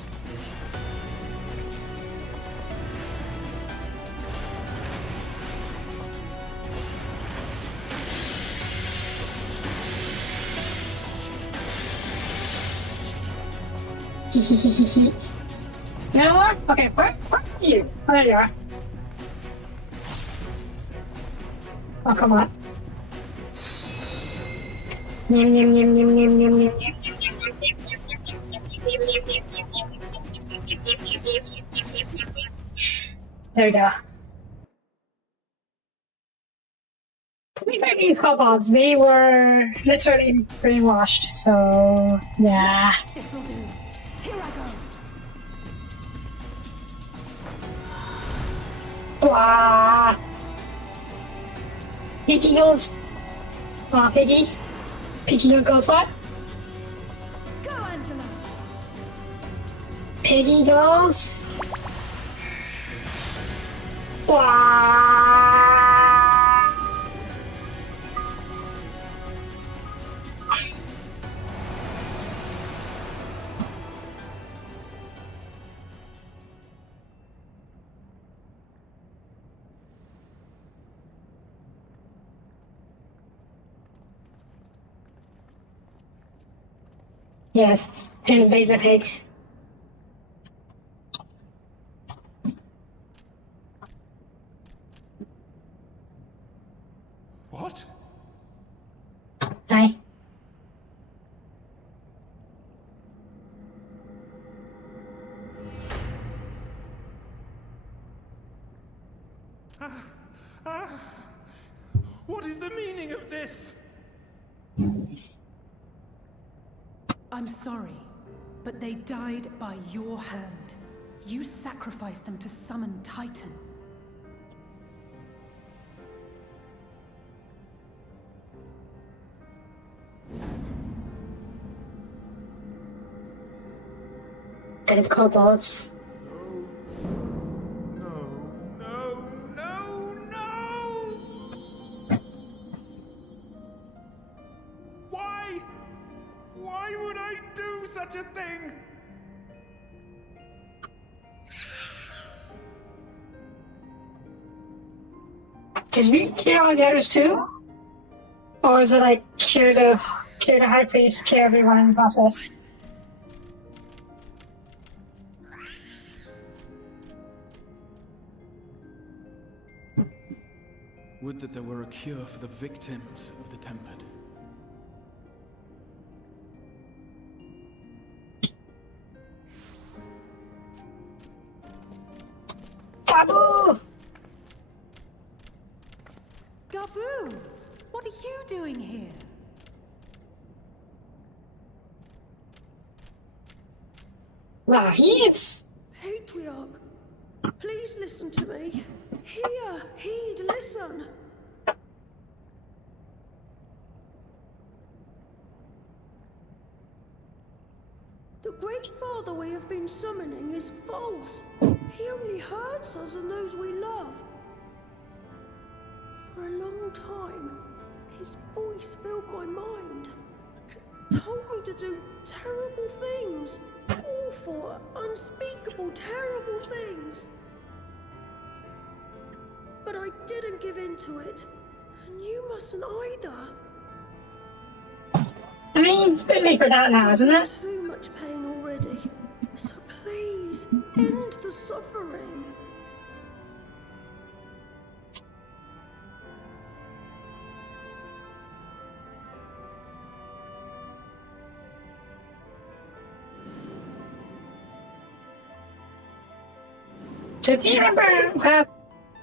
No more? Okay, where are you? Oh, there you are. Oh, come on. There we go. To be fair, these kobolds, they were literally brainwashed, so yeah. This will do. Here I go. Blah. Piggy goes. Come on, Piggy. Piggy goes what? Go, Angela. Piggy goes. Blah. Yes, and laser pig. What? Hi. What is the meaning of this? I'm sorry, but they died by your hand. You sacrificed them to summon Titan. Dead kobolds. Why would I do such a thing? Did we cure all the others too? Or is it like cure the high priest, cure everyone in the process? Would that there were a cure for the victims of the Tempered. Taboo! Gaboo! What are you doing here? Wow, he's... Patriarch, please listen to me. Hear, heed, listen. The Great Father we have been summoning is false. He only hurts us and those we love. For a long time, his voice filled my mind. It told me to do terrible terrible things. Awful, unspeakable, terrible things. But I didn't give in to it. And you mustn't either. I mean, it's a bit late for that now, isn't it? Too much pain already. So please, end the suffering. Do you remember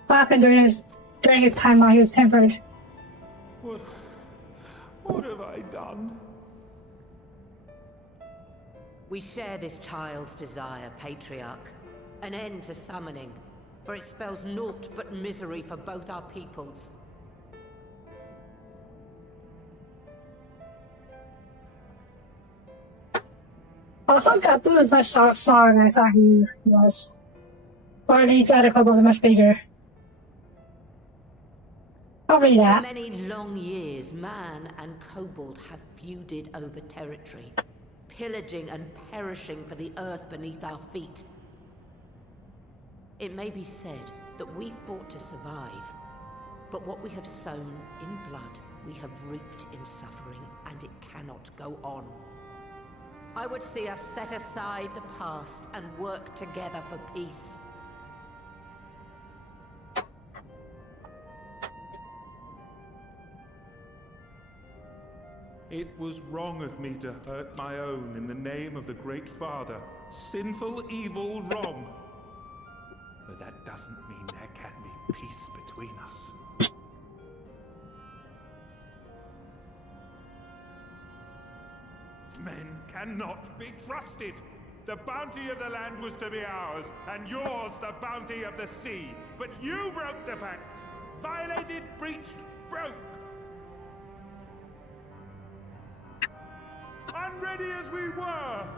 what happened during his time while he was tempered? What have I done? We share this child's desire, Patriarch. An end to summoning, for it spells naught but misery for both our peoples. I thought Kapu was much smaller than I saw he was. Or at least other kobolds are much bigger. Probably For that. many long years, man and kobold have feuded over territory, pillaging and perishing for the earth beneath our feet. It may be said that we fought to survive, but what we have sown in blood, we have reaped in suffering, and it cannot go on. I would see us set aside the past and work together for peace. It was wrong of me to hurt my own in the name of the Great Father. Sinful, evil, wrong. But that doesn't mean there can be peace between us. Men cannot be trusted. The bounty of the land was to be ours, and yours the bounty of the sea. But you broke the pact. Violated, breached, broke. Unready as we were,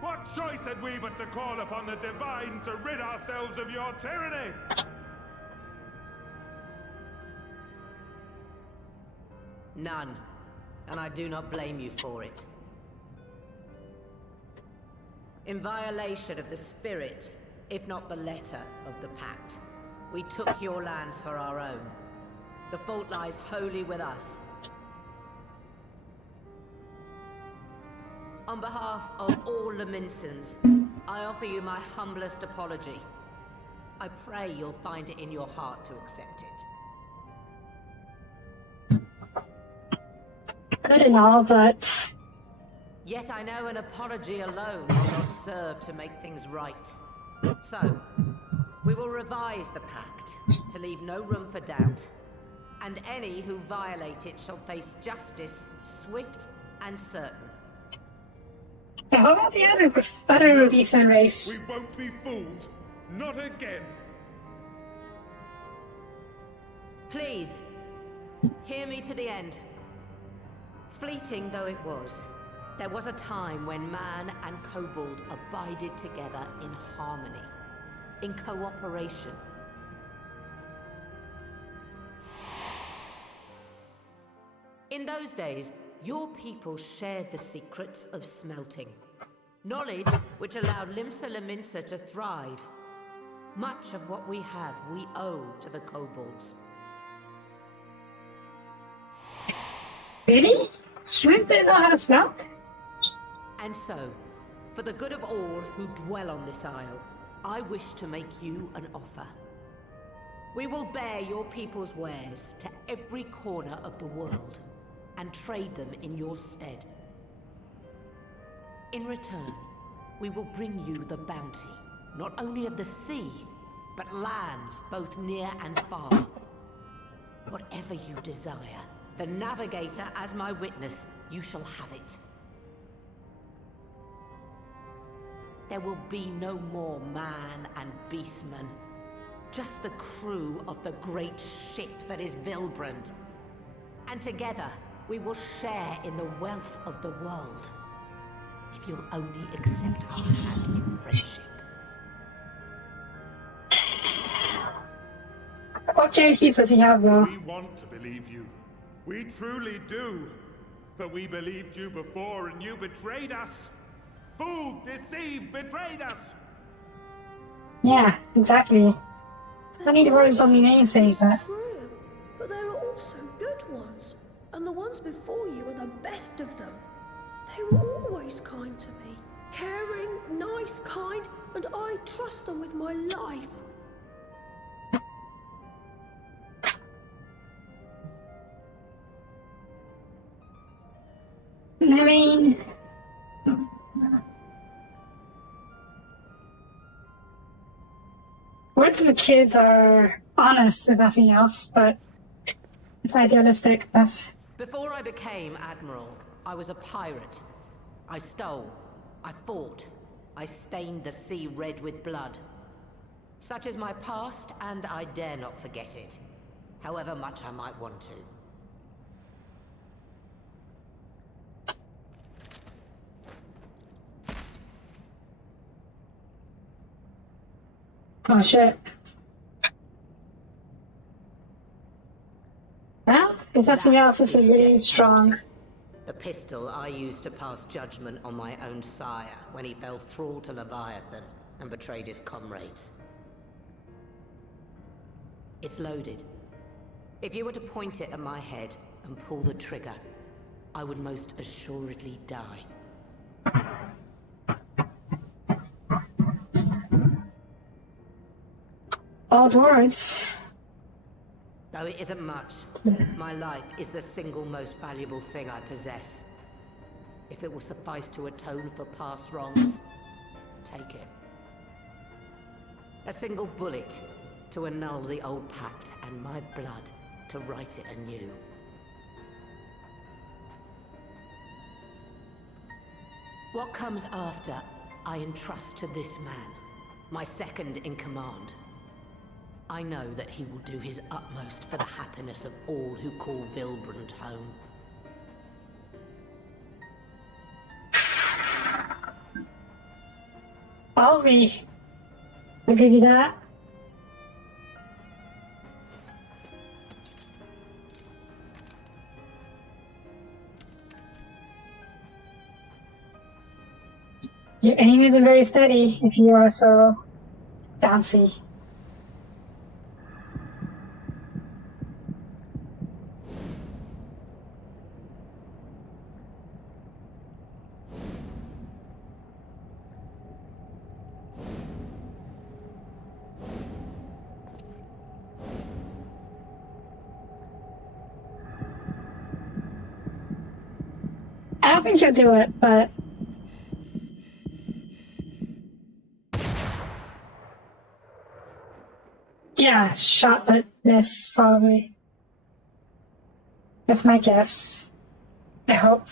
what choice had we but to call upon the divine to rid ourselves of your tyranny? None, and I do not blame you for it. In violation of the spirit, if not the letter, of the pact, we took your lands for our own. The fault lies wholly with us. On behalf of all Leminsons, I offer you my humblest apology. I pray you'll find it in your heart to accept it. Good and all, but Yet I know an apology alone will not serve to make things right. So, we will revise the pact to leave no room for doubt. And any who violate it shall face justice, swift and certain. yeah, how about the other Beastman race? We won't be fooled. Not again. Please, hear me to the end. Fleeting though it was, there was a time when man and kobold abided together in harmony, in cooperation. In those days, your people shared the secrets of smelting. Knowledge which allowed Limsa Leminsa to thrive. Much of what we have, we owe to the kobolds. Really? Humans didn't know how to smelt? And so, for the good of all who dwell on this isle, I wish to make you an offer. We will bear your people's wares to every corner of the world, and trade them in your stead. In return, we will bring you the bounty, not only of the sea, but lands both near and far. Whatever you desire, the Navigator as my witness, you shall have it. There will be no more man and beastman, just the crew of the great ship that is Vilbrand. And together, we will share in the wealth of the world, if you'll only accept our hand in friendship. What guarantees does he have, though? We want to believe you. We truly do. But we believed you before and you betrayed us. fooled, deceived, betrayed us! Yeah, exactly. I need to write something namesake that. True, but there are also good ones, and the ones before you are the best of them. They were always kind to me. Caring, nice, kind, and I trust them with my life. I mean, what if the kids are honest, if nothing else, but it's idealistic. That's Before I became Admiral, I was a pirate. I stole. I fought. I stained the sea red with blood. Such is my past, and I dare not forget it, however much I might want to. oh shit. Well, if nothing else, this is really death strong. taunting. The pistol I used to pass judgment on my own sire when he fell thrall to Leviathan and betrayed his comrades. It's loaded. If you were to point it at my head and pull the trigger, I would most assuredly die. Odd words. Though it isn't much, my life is the single most valuable thing I possess. If it will suffice to atone for past wrongs, take it. A single bullet to annul the old pact, and my blood to write it anew. What comes after, I entrust to this man, my second in command. I know that he will do his utmost for the happiness of all who call Vilbrand home. Ballsy. I'll give you that. Your aim isn't very steady if you are so bouncy. I don't think she'll do it, but yeah, shot but miss probably. That's my guess. I hope.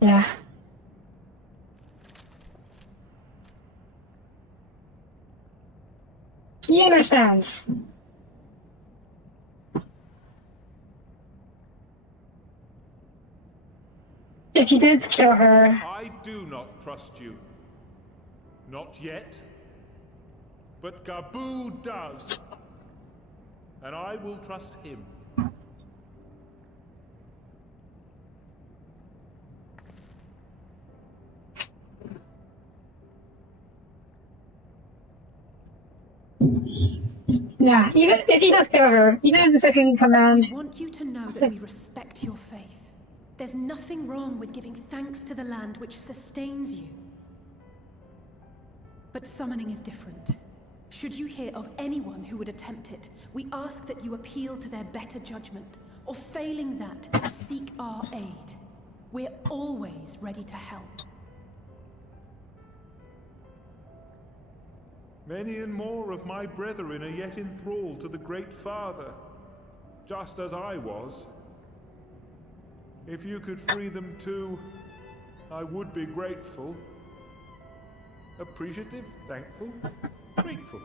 Yeah. He understands. If you did kill her, I do not trust you. Not yet. But Gaboo does. And I will trust him. yeah, even if he does kill her, even if the second command, I want you to know that we respect your faith. There's nothing wrong with giving thanks to the land which sustains you. But summoning is different. Should you hear of anyone who would attempt it, we ask that you appeal to their better judgment, or failing that, seek our aid. We're always ready to help. Many and more of my brethren are yet enthralled to the Great Father, just as I was. If you could free them too, I would be grateful. Appreciative, thankful, grateful.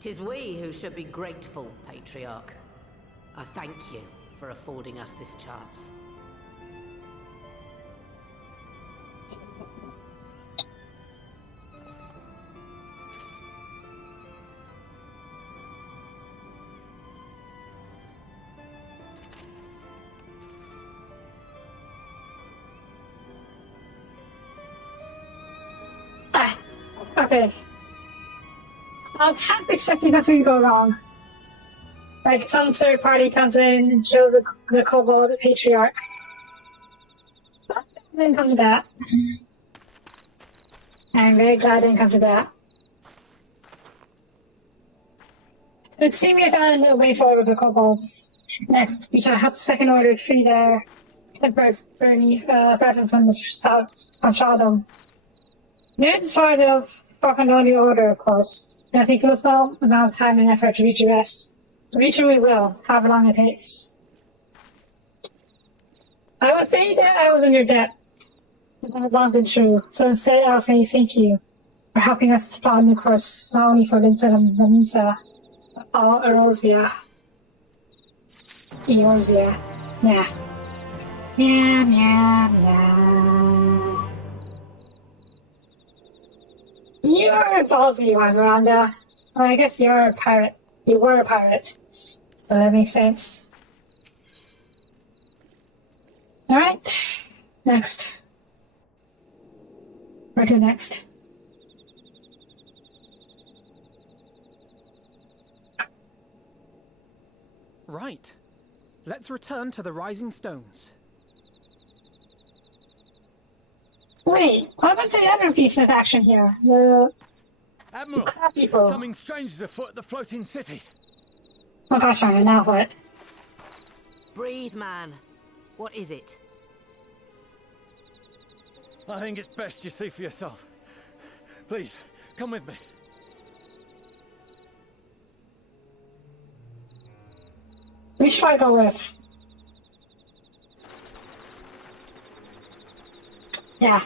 Tis we who should be grateful, Patriarch. I thank you for affording us this chance. Okay. I was half expecting something to go wrong. Like some third party comes in and kills the kobold patriarch. But it didn't come to that. I'm very glad it didn't come to that. It seemed we found a way forward with the kobolds. Next, we shall help the Second Order free their brethren from the Shadowm. There's a sort of Falcononi order, of course, and I think it was well amount of time and effort to reach your rest. Reach it we will, however long it takes. I would say that I was in your debt. That has long been true, so instead I'll say thank you for helping us to plot a new course, not only for Vincent and Vanessa, but all Eorzea. Eorzea. Yeah. Meow, meow, meow. You're a ballsy one, Miranda. Well, I guess you're a pirate. You were a pirate. So that makes sense. Alright. Next. Where to next? Right. Let's return to the Rising Stones. Wait, what about the other piece of action here? The Admiral, crab people. something strange is afoot at the floating city. Oh gosh, Ryan, now what? Breathe, man. What is it? I think it's best you see for yourself. Please, come with me. Which should I go with? Yeah.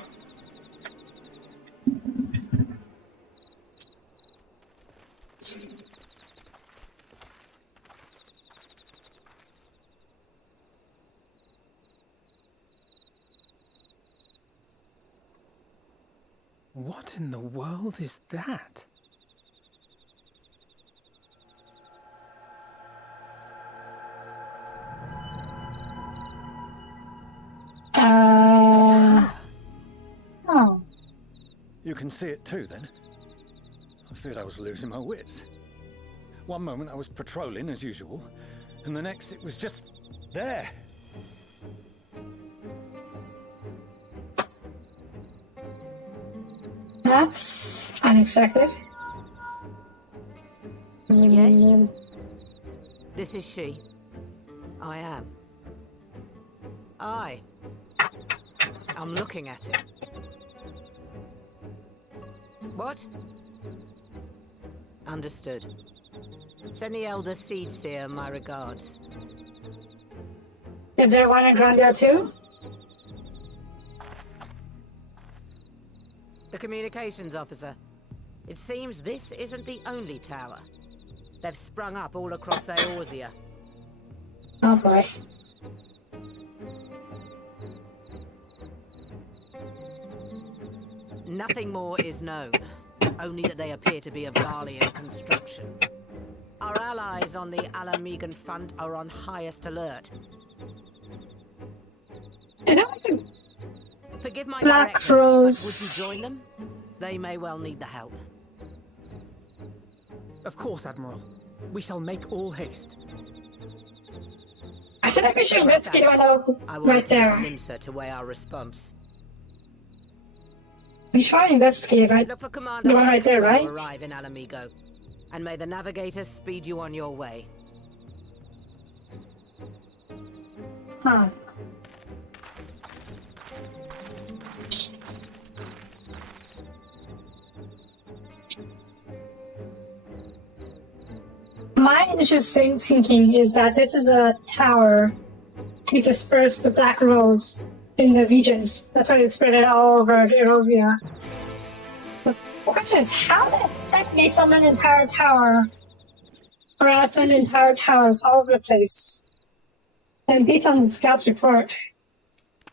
What in the world is that? Oh. You can see it too, then? I feared I was losing my wits. One moment I was patrolling as usual, and the next it was just there. That's unexpected. Yes? This is she. I am. I'm looking at it. What? Understood. Send the Elder Seedseer my regards. Is there one in Grandeur too? The communications officer. It seems this isn't the only tower. They've sprung up all across Eorzea. Oh boy. Nothing more is known, only that they appear to be of Garlean construction. Our allies on the Alamegan front are on highest alert. Is that like a Forgive my Black directness, but Rose? would you join them? They may well need the help. Of course, Admiral. We shall make all haste. I feel like we should investigate one out I will right return there. to Limsa to weigh our response. We should probably investigate right. Look for Commander The one right there, when right? you arrive in Alamigo. And may the Navigator speed you on your way. Huh. My initial thinking is that this is a tower to disperse the Black Rose in the regions. That's why it's spread it all over Eorzea. The question is, how the heck they summon an entire tower harass and entire towers all over the place. And based on the scout's report,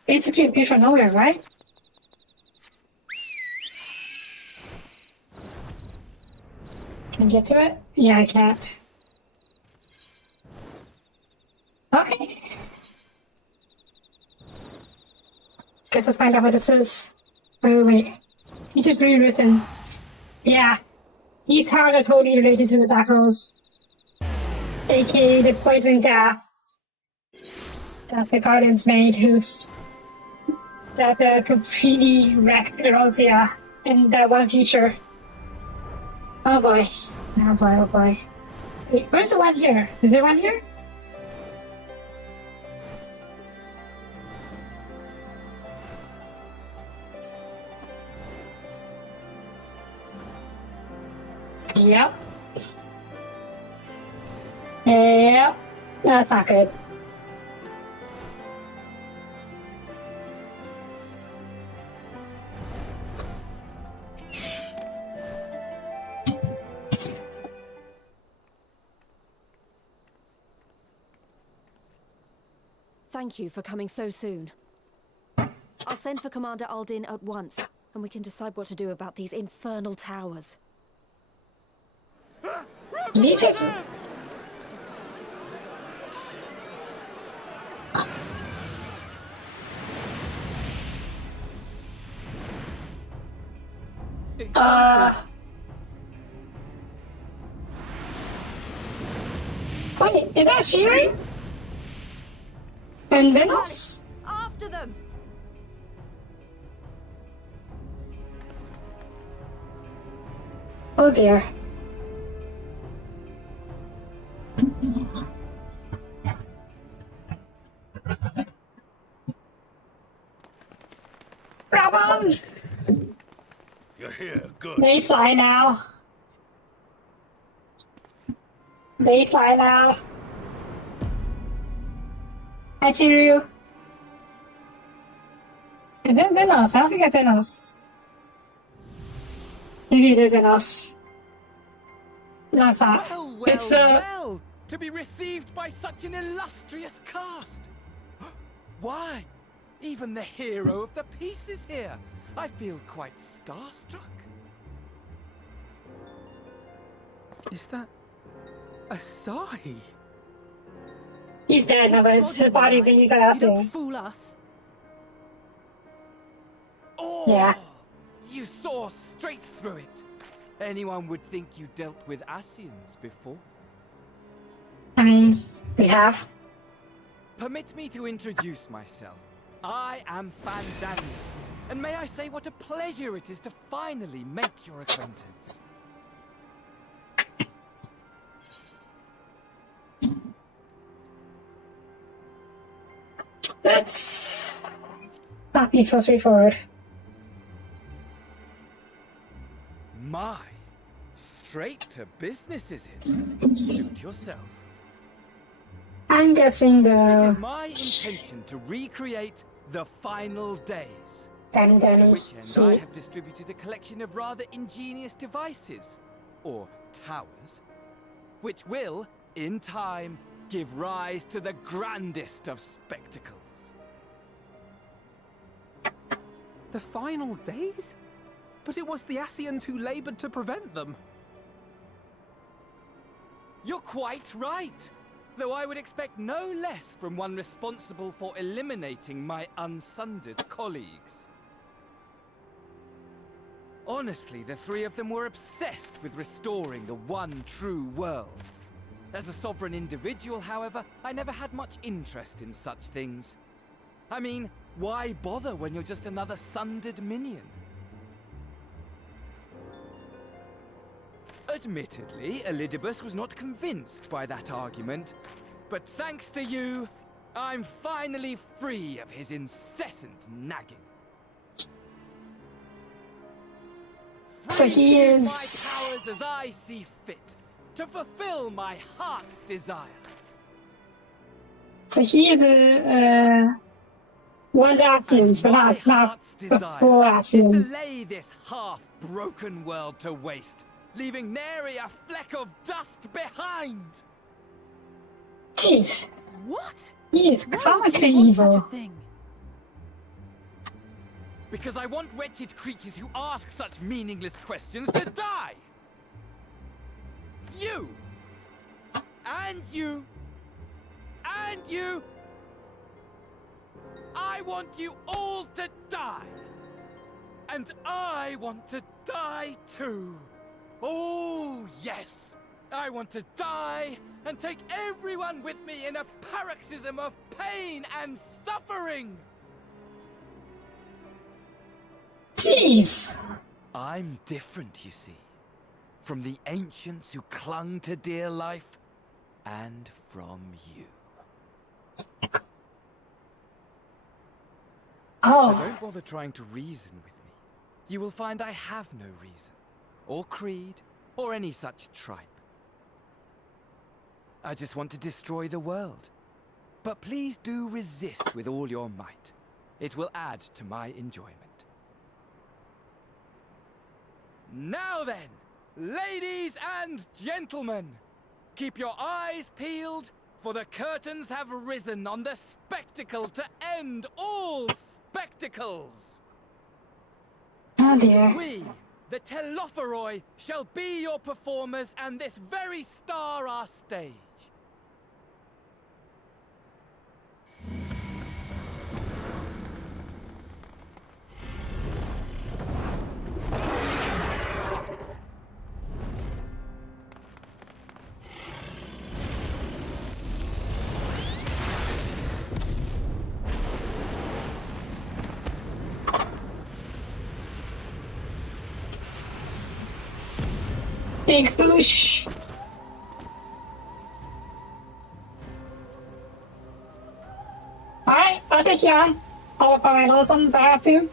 basically appears from nowhere, right? Can I get to it? Yeah, I can't. Okay. Guess we'll find out what this is. Wait. He just rewritten. Yeah. These towers are totally related to the back rows. AKA the poison gas that the Guardians made, that completely wrecked Erosia in that one future. Oh boy. Oh boy, oh boy. Wait, where's the one here? Is there one here? Yep. Yep. That's not good. Thank you for coming so soon. I'll send for Commander Aldin at once, and we can decide what to do about these infernal towers. Jesus. Wait, is that Shiri? And Zenos? After them! Oh dear. Grab on! You're here, good. They fly now. They fly now. Hi, Shiryu. Is it Zenos? Sounds like it's Zenos. Maybe it is Zenos. No, it's not. Well, It's well, to be received by such an illustrious cast. Why? Even the hero of the piece is here. I feel quite starstruck. Is that Asahi? He's dead now, but his body being used after. Don't fool us. Oh, Yeah. You saw straight through it. Anyone would think you dealt with Asians before. I mean, we have. Permit me to introduce myself. I am Fandania, and may I say what a pleasure it is to finally make your acquaintance. Let's not be so straightforward. My, straight to business is it? Suit yourself. I'm guessing It the is my intention to recreate the final days. Danny To Danny. which end I have distributed a collection of rather ingenious devices, or towers, which will, in time, give rise to the grandest of spectacles. The final days? But it was the Asians who labored to prevent them. You're quite right, though I would expect no less from one responsible for eliminating my unsundered colleagues. Honestly, the three of them were obsessed with restoring the one true world. As a sovereign individual, however, I never had much interest in such things. I mean, why bother when you're just another sundered minion? Admittedly, Elidibus was not convinced by that argument, but thanks to you, I'm finally free of his incessant nagging. So Free he to use is- my powers as I see fit, to fulfill my heart's desire. So he is one of the Athens, but My not heart's the desire full is to Athens. lay this half-broken world to waste, leaving nary a fleck of dust behind. Jeez, What? he is Why would comically you want such a evil. thing? Because I want wretched creatures who ask such meaningless questions to die! You! And you! And you! I want you all to die! And I want to die too! Oh, yes! I want to die and take everyone with me in a paroxysm of pain and suffering! Jeez! I'm different, you see. From the ancients who clung to dear life, and from you. Oh. So don't bother trying to reason with me. You will find I have no reason, or creed, or any such tripe. I just want to destroy the world. But please do resist with all your might. It will add to my enjoyment. Now then, ladies and gentlemen, keep your eyes peeled, for the curtains have risen on the spectacle to end all spectacles. Oh dear. We, the Telophoroi, shall be your performers, and this very star our stage. Big boosh. Alright, I'll take you on. I'll work on my little something if I have to.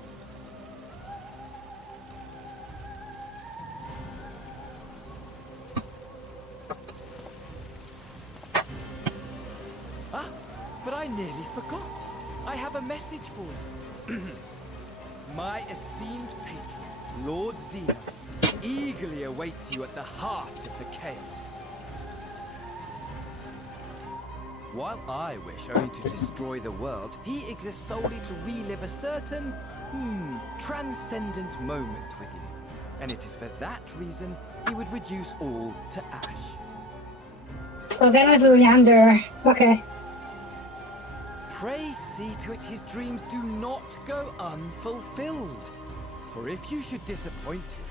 Ah, but I nearly forgot. I have a message for you. My esteemed patron, Lord Xenos, eagerly awaits you at the heart of the chaos. While I wish only to destroy the world, he exists solely to relive a certain, transcendent moment with you. And it is for that reason he would reduce all to ash. So then was Leander. Okay. Pray see to it his dreams do not go unfulfilled. For if you should disappoint him,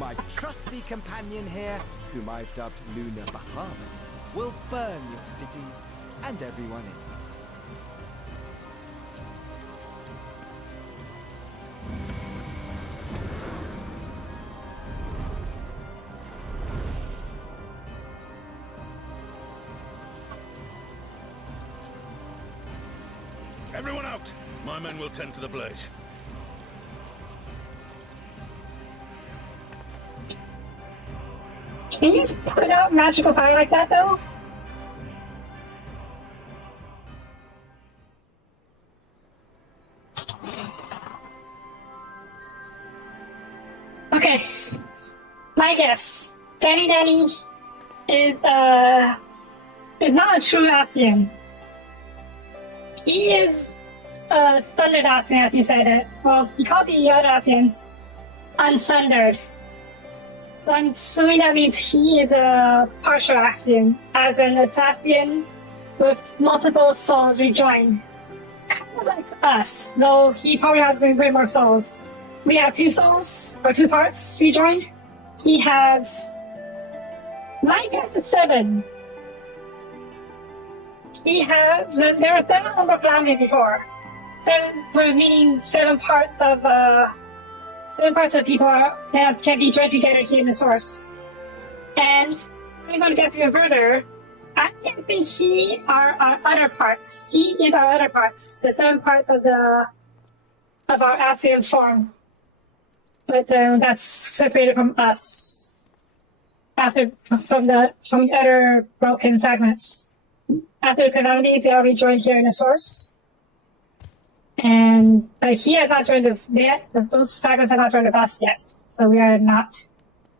my trusty companion here, whom I've dubbed Lunar Bahamut, will burn your cities and everyone in them. Everyone out! My men will tend to the blaze. Can you just put out magical fire like that, though? Okay. My guess. Danny is not a true Athian. He is a Sundered Athian, as you said it. Well, he called the other Athians Unsundered. So I'm assuming that means he is a partial Athian, as an Athian with multiple souls rejoined. Kind of like us, though he probably has way more souls. We have 2 souls, or 2 parts rejoined. He has... my guess is 7. He has... there were 7 number of calamities before. 7, meaning 7 parts of, 7 parts of people that can be joined together here in the source. And we're going to get to it further. I think he are our other parts. He is our other parts. The 7 parts of our Athian form. But that's separated from us. From the other broken fragments. After the calamity, they are rejoined here in the source. And he has not joined those fragments have not joined the us yet, so we are not.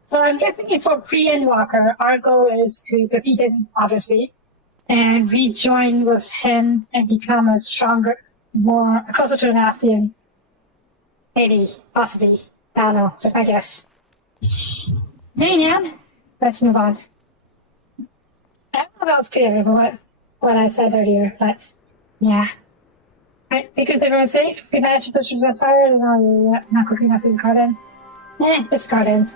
So I'm guessing for pre-Endwalker, our goal is to defeat him, obviously, and rejoin with him and become a stronger, more closer to an Athian. Maybe, possibly. I don't know, just my guess. Hey man, let's move on. I don't know if that was clear what I said earlier, but yeah. Right, because everyone's safe, we managed to push through that fire, and not quickly enough to the garden. Discarded.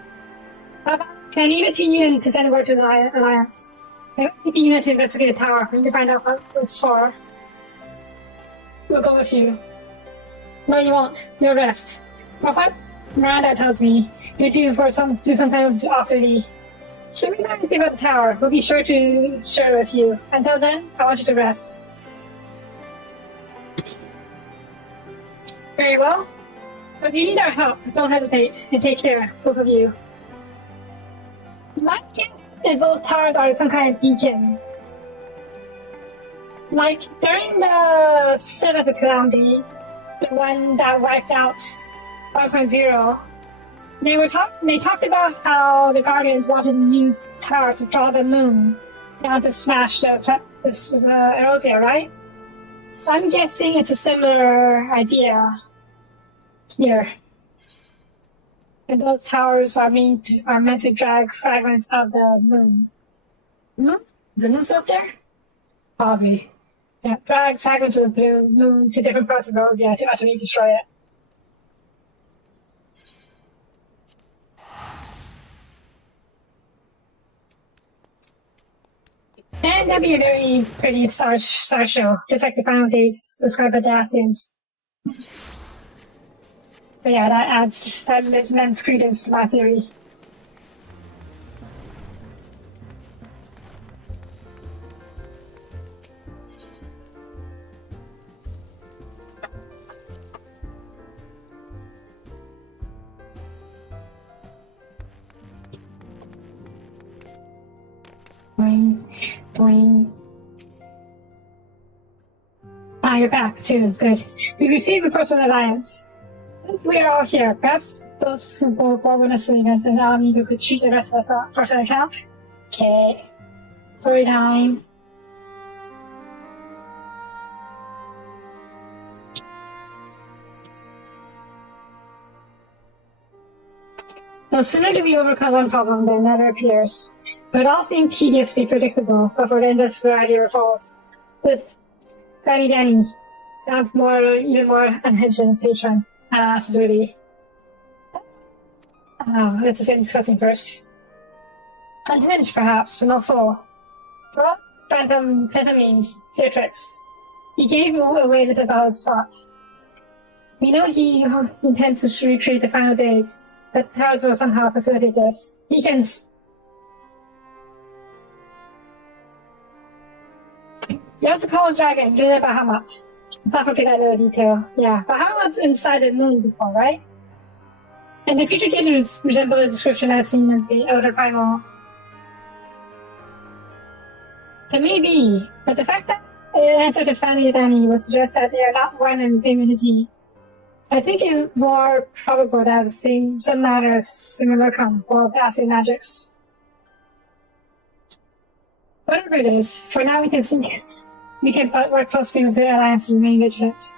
Can I leave it to you to send word to the Alliance? I think you need to investigate the tower. We need to find out what it's for. We'll go with you. No, you won't. You'll rest. For what? Miranda tells me you're due for do sometime after the. Should we know anything about the tower? We'll be sure to share with you. Until then, I want you to rest. Very well. If you need our help, don't hesitate and take care, both of you. My guess is those towers are some kind of beacon. Like, during the 7th Calamity, the one that wiped out 1.0, they talked about how the Guardians wanted to use towers to draw the moon down to smash the Erosia, right? So I'm guessing it's a similar idea here. And those towers are meant to drag fragments of the moon. Moon? Is the moon still up there? Probably. Yeah, drag fragments of the moon to different parts of Erosia to utterly destroy it. And that'd be a very pretty star show, just like the final days described by the Assyrians. But yeah, that lends credence to my theory. Boing, boing. Ah, you're back too. Good. We received reports from the Alliance. Since we are all here, perhaps those who were with us in the event and army who could treat the rest of us first on account? Okay. Story time. No sooner do we overcome one problem than another appears. It would all seem tediously predictable, but for the endless variety of faults. With Danny sounds even more unhinged patron. Assiduity. Oh, let's get discussing first. Unhinged, perhaps, but not full. For all Phantom means, theatrics. He gave away little about his plot. We know he intends to recreate the final days, but Towers will somehow facilitate this. He can. You have to call a dragon, do it about how much. Let's not forget that little detail. Yeah, but how was inside the moon before, right? And the creature did resemble the description I've seen of the Elder Primal. It may be, but the fact that it answered to family Danny would suggest that they are not one and the same entity. I think it's more probable that some matter similar come or passing magics. Whatever it is, for now we can work closely with the Alliance and remain vigilant.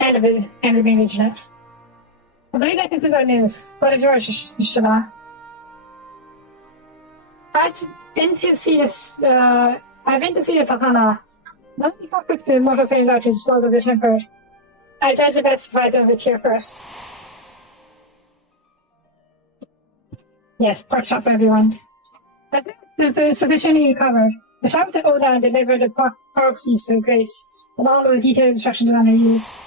And remain vigilant. I believe that concludes our news. What of yours, Shima? I've been to see the Sultana. Not how quick the mortal flames are to dispose of their temper. I judge it best to provide them with cure first. Yes, pork chop for everyone. I think the food is sufficiently recovered. The shop to Oda delivered the pork seeds to Grace, along with detailed instructions on their use.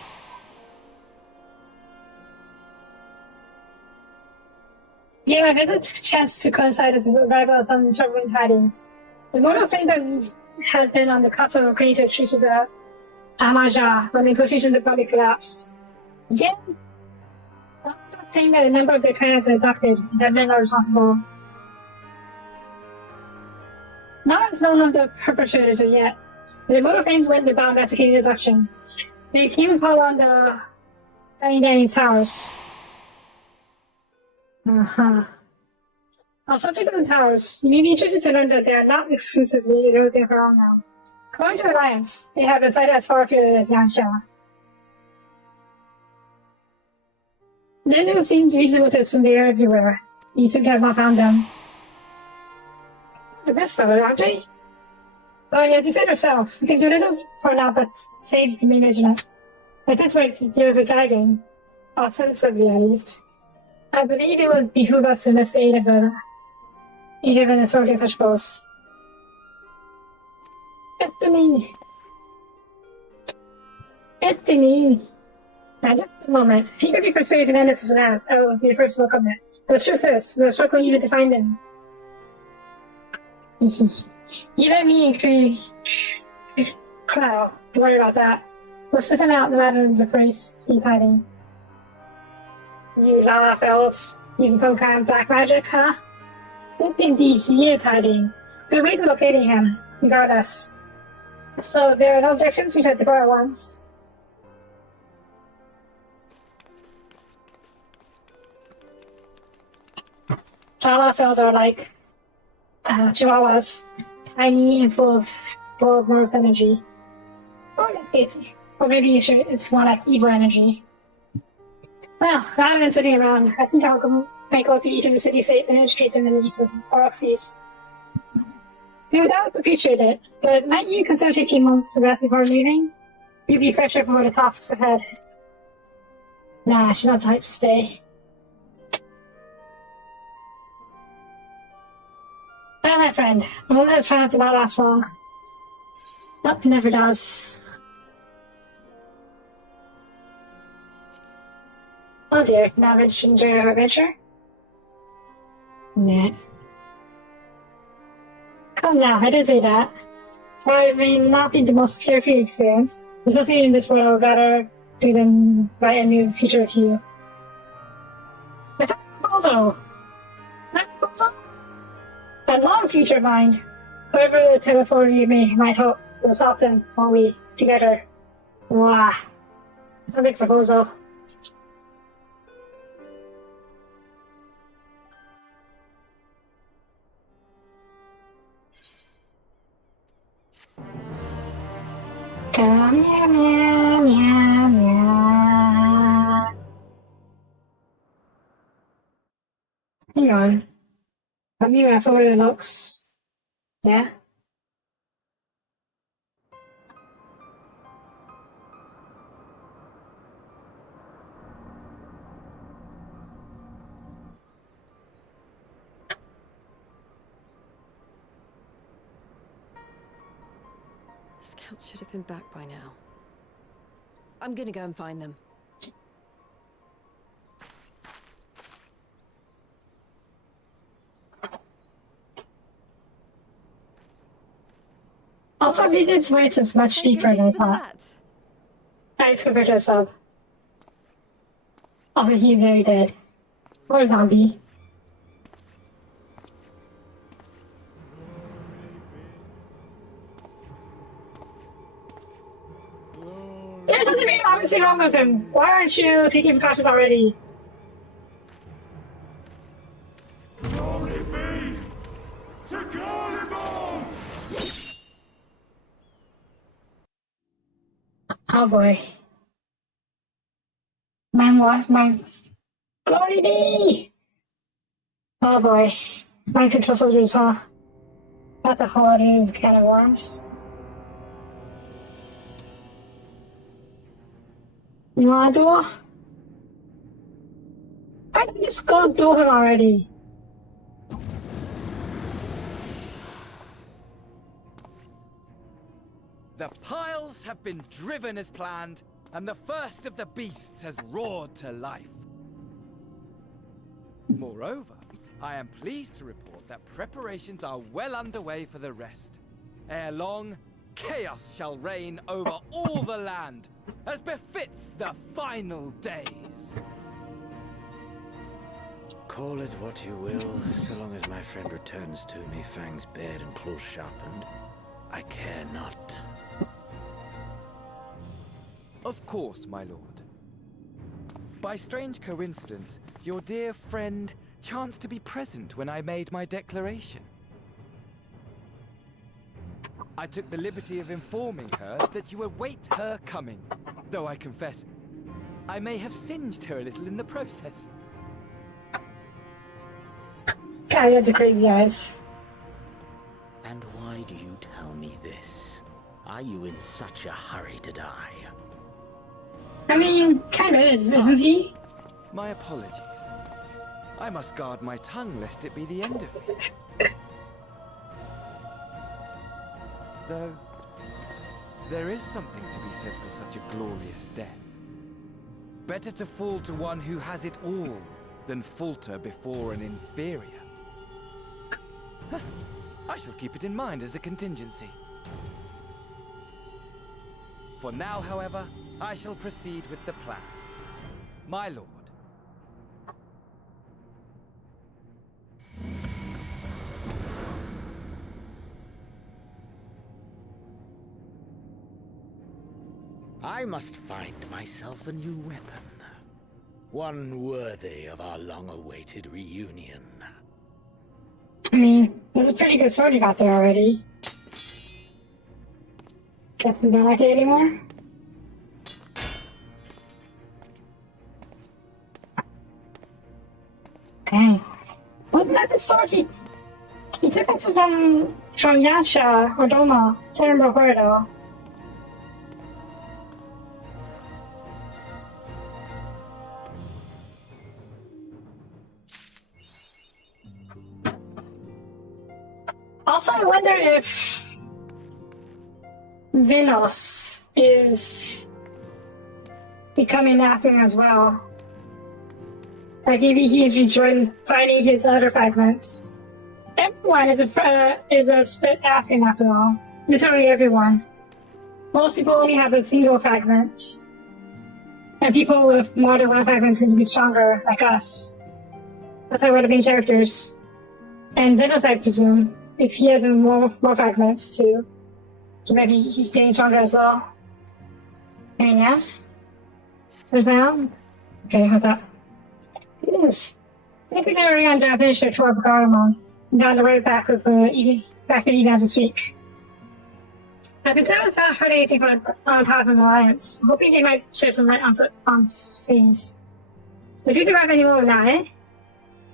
Yeah, my visit chanced to coincide with the arrival of some troubling tidings. The mortal flames had been on the cusp of agreeing to a truce with the Amaja when negotiations abruptly collapsed. Again, saying that a number of their kind had been abducted and that men are responsible. Not as known of the perpetrators yet, but the mortal flames went about investigating abductions. They came upon the Tiny Danny's house. On subject of the towers, you may be interested to learn that they are not exclusively eroding for all now. According to Alliance, they have been sighted as far afield as Yansha. Then it would seem reasonable to assume they are everywhere. You simply have not found them. The best of it, aren't they? Oh, yeah, as you said yourself, we can do little for now, but save the main regiment. Like that's why you're the guiding. Ostensibly, at least. I believe it would behoove us to enlist the aid of an authority such posts. Ethany. Now, just a moment. If he could be persuaded to end this announced, I will be the first to welcome it. But the truth is, we're struggling even to find him. You let me and Crow worry about that. We'll slip him out no matter the place he's hiding. You laugh, elves. Using some kind of black magic, huh? Indeed, he is hiding. We're way to locating him, regardless. So, if there are no objections, we should depart at once. Jalafels are like chihuahuas, tiny and full of nervous energy. Or maybe it's more like evil energy. Well, rather than sitting around, I think might go to each of the city-states and educate them in the use of proxies. No doubt appreciate it, but might you consider taking a month to rest before leaving? You'll be fresher for the tasks ahead. Nah, she's not the type to stay. Well, my friend, I won't let it turn out to not last long. Nope, never does. Oh dear, now did she enjoy her adventure? Nah. Come now, I didn't say that. While it may not be the most carefree experience, there's nothing in this world I would rather do than write a new future with you. It's a proposal! Not a proposal? A long future, mind. Whatever the telephone you might hope will soften when we together. Wow. It's a big proposal. Come here, meow, meow, meow. Hang on. Let me mess over the looks. Yeah? The scouts should have been back by now. I'm gonna go and find them. Also, Vision's weight is much deeper than I thought. Nice compared to a sub. Also, he's very dead. Or a zombie. There's something obviously wrong with him. Why aren't you taking precautions already? Glory be to Garlemald! Oh boy. My glory be! Oh boy. Mind control soldiers, huh? That's a whole new can of worms. You wanna duel? Why don't you just go duel him already? The piles have been driven as planned, and the first of the beasts has roared to life. Moreover, I am pleased to report that preparations are well underway for the rest. Ere long, chaos shall reign over all the land, as befits the final days. Call it what you will, so long as my friend returns to me, fangs bared and claws sharpened. I care not. Of course, my lord. By strange coincidence, your dear friend chanced to be present when I made my declaration. I took the liberty of informing her that you await her coming, though I confess, I may have singed her a little in the process. God, you had the crazy eyes. And why do you tell me this? Are you in such a hurry to die? I mean, kind of is, isn't he? My apologies. I must guard my tongue lest it be the end of me. Though, there is something to be said for such a glorious death. Better to fall to one who has it all than falter before an inferior. I shall keep it in mind as a contingency. For now, however, I shall proceed with the plan. My lord. I must find myself a new weapon. One worthy of our long-awaited reunion. I mean, there's a pretty good sword you got there already. Guess you don't like it anymore? Dang. Wasn't that the sword he took it from Yasha or Doma? Can't remember where though. Also, I wonder if Xenos is becoming acting as well. Like maybe he's rejoined fighting his other fragments. Everyone is a split assing after all. Literally everyone. Most people only have a single fragment. And people with more than one fragment tend to be stronger, like us. That's why we're the main characters. And Xenos, I presume. If he has more fragments too, so maybe he's getting stronger as well. And yeah, there's that. Okay, how's that? It is. I think we're gonna run down finish the tour of Garlemald. Down the road back with back in Eden this week. I can tell without heard anything from on top of an alliance. Hoping they might shed some light on scenes. But you can arrive any moment now, eh?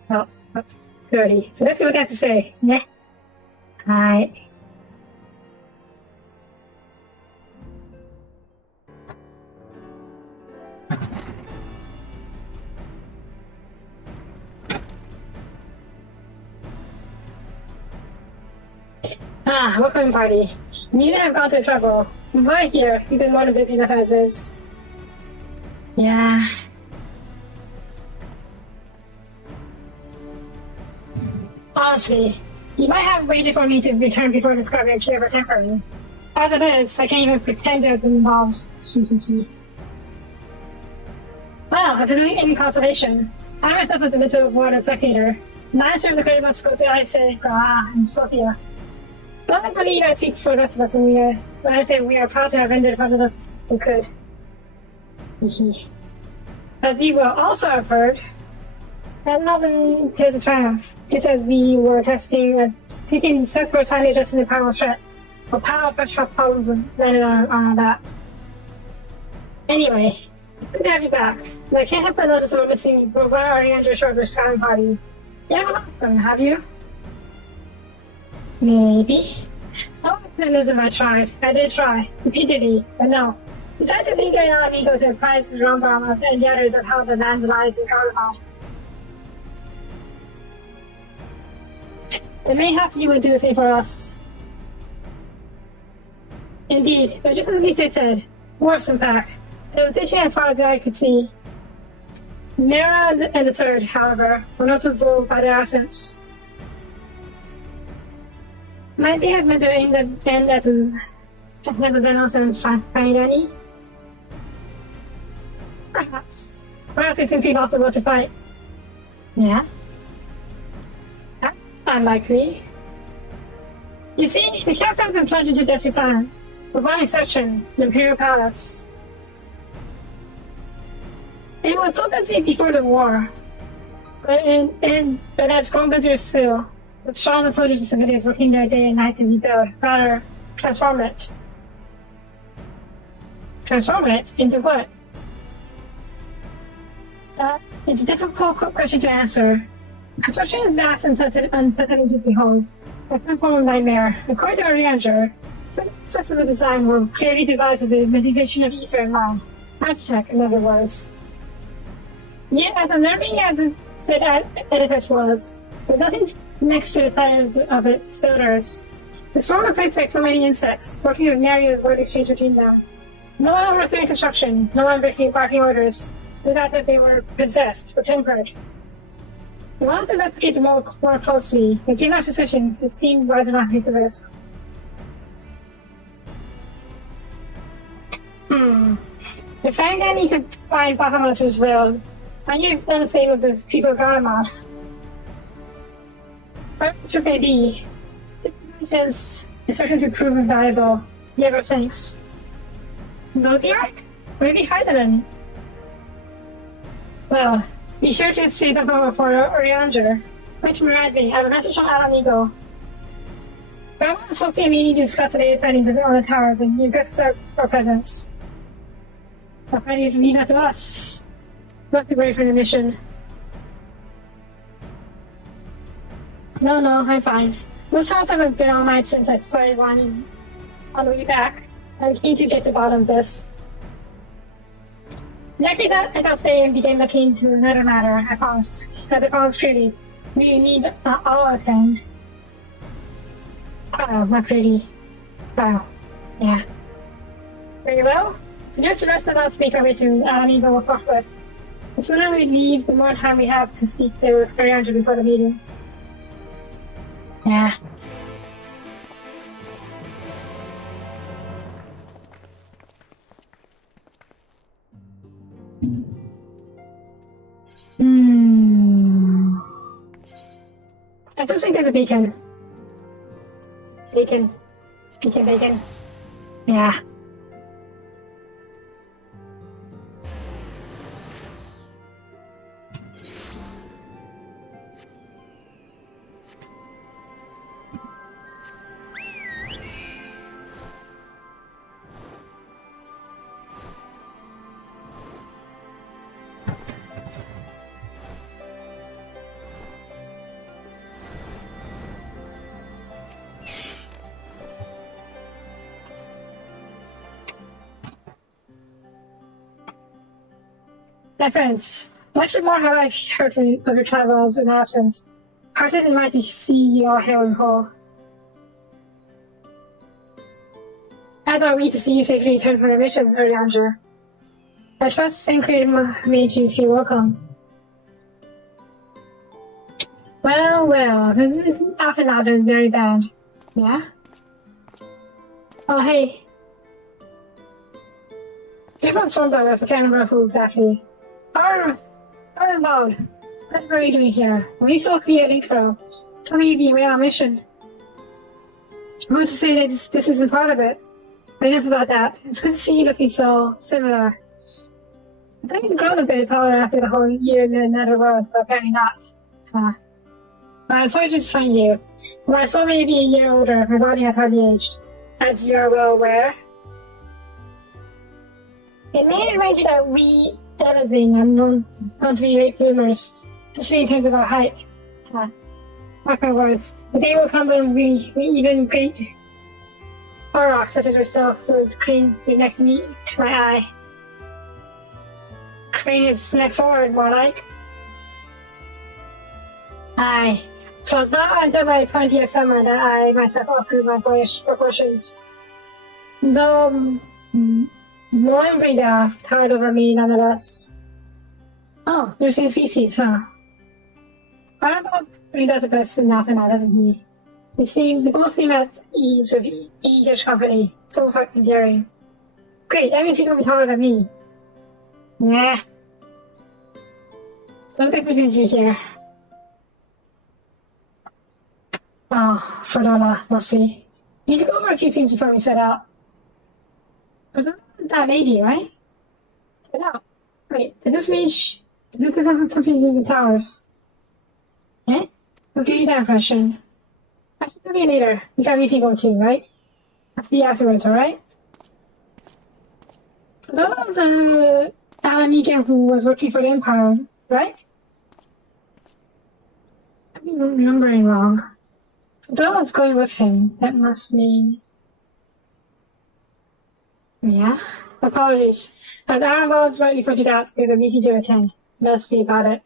Oh, oops, 30. So let's see what they have to say. Yeah. Hi. Welcome party. Neither have gone through trouble. Why here? You've been more than busy enough as is. Yeah. Honestly, you might have waited for me to return before discovering a cure for temporary. As it is, I can't even pretend to have been involved. Well, I've been doing in conservation. I myself was a little more than a spectator. Manager of the Great must go to Isaac, and Sophia. But I believe I speak for the rest of us when I say we are proud to have rendered part of us who could. As you will also have heard, and not in Tears of Triumph, just as we were taking steps towards finally addressing the power threat, or power pressure problems landed on that. Anyway, it's good to have you back. But I can't help but notice we're missing Ariandra Shorter's Sky Party. You haven't lost them, have you? Maybe. Oh, optimism I tried. I did try. Repeatedly, but no. Besides the lingering on me go to apprise the Rombom and the others of how the land lies in Garlemald. They may have to do the same for us. Indeed, but just as Lita said, worse in fact. There was ditching as far as the eye could see. Mira and the third, however, were notable by their absence. Might they have met their end at the Xenos and Fainani? Perhaps. Perhaps they simply lost the will to fight. Yeah? Unlikely. You see, the captain's been plunged into deathly silence, with one exception, the Imperial Palace. It was so busy before the war. But that's grown busier still. With strong and soldiers and civilians working there day and night to rebuild, rather transform it. Transform it into what? It's a difficult question to answer. Construction is vast and unsettling to behold. A form of nightmare. According to Arianger, such of the design were clearly devised with the motivation of Easter in mind. Architect, in other words. Yet, as unnerving as it said edifice was, there's nothing next to the sight of its builders. The swarm of plates like so many insects, working with myriad word exchange between them. No one overseeing construction, no one breaking barking orders, without that they were possessed or tempered. We wanted to investigate them more closely, but given our suspicions, it seemed wise enough to take the risk. If Fangan could find Bahamut's will, I knew done the same with the people of Garlemald. Whatever it may be, this is certain to prove invaluable. Never thanks. Zodiac? Maybe Heidelin. Well, be sure to say the number for Oriander. Which reminds me, I have a message from Alamigo. Grandma is hoping to meet to discuss today's findings on the towers and you guess our presence. I'm ready to leave that to us. Must be ready for the mission. No, I'm fine. Those towers haven't been on mine since I started one on the way back. I'm keen to get to the bottom of this. Exactly that, I thought stay and began looking into another matter. I promised. As I promised clearly, we need all attend. Oh, not pretty. Oh, yeah. Very well. So just the rest of us make our way to Alamigo Prospect. The sooner we leave, the more time we have to speak to Ariander before the meeting. Yeah. I just think there's a beacon. Beacon. Yeah. My friends, much more have I heard of your travels and absence. Hearted and mighty to see you all here in whole. As are we to see you safely return from your mission, Arianger. I trust Saint Creator made you feel welcome. Well, this is often out and very bad. Yeah? Oh, hey. Different Stormdog, I can't remember who exactly. Arnold, what are you doing here? We still creating Crow. Tell me you'd be away on a mission. Who's to say that this isn't part of it? Enough about that. It's good to see you looking so similar. I thought you'd grown a bit taller after the whole year in another world, but apparently not. But I'm sorry to find you. When I saw maybe a year older, my body has hardly aged. As you are well aware. It may arrange that we everything I'm known to be late bloomers, especially in terms of our height. Mark my words. The day will come when we even great Aurochs such as yourself will crane your neck to me to my eye. Crane his neck forward, more like. Aye. So it's not until my 20th summer that I myself outgrew my boyish proportions. Though Moin Breda towered over me nonetheless. Oh, you're same species, huh? Arnold Breda the best enough and that, doesn't he? You see, the both seem at ease with each company. So endearing. Great, that means he's gonna be taller than me. Nah. So I think we can do here. Oh, Ferdona, must we? You need to go over a few things before we set out. That lady, right? Set out. Wait, does this mean does this have something to do with the towers? Eh? We'll give you that impression. I should be later. You got anything going too, right? I'll see you afterwards, alright? Oh, the Alamiga who was working for the Empire, right? Could be remembering wrong. The one's going with him. That must mean... Yeah? Apologies. As our lords rightly pointed out, we have a meeting to attend. Let's be about it.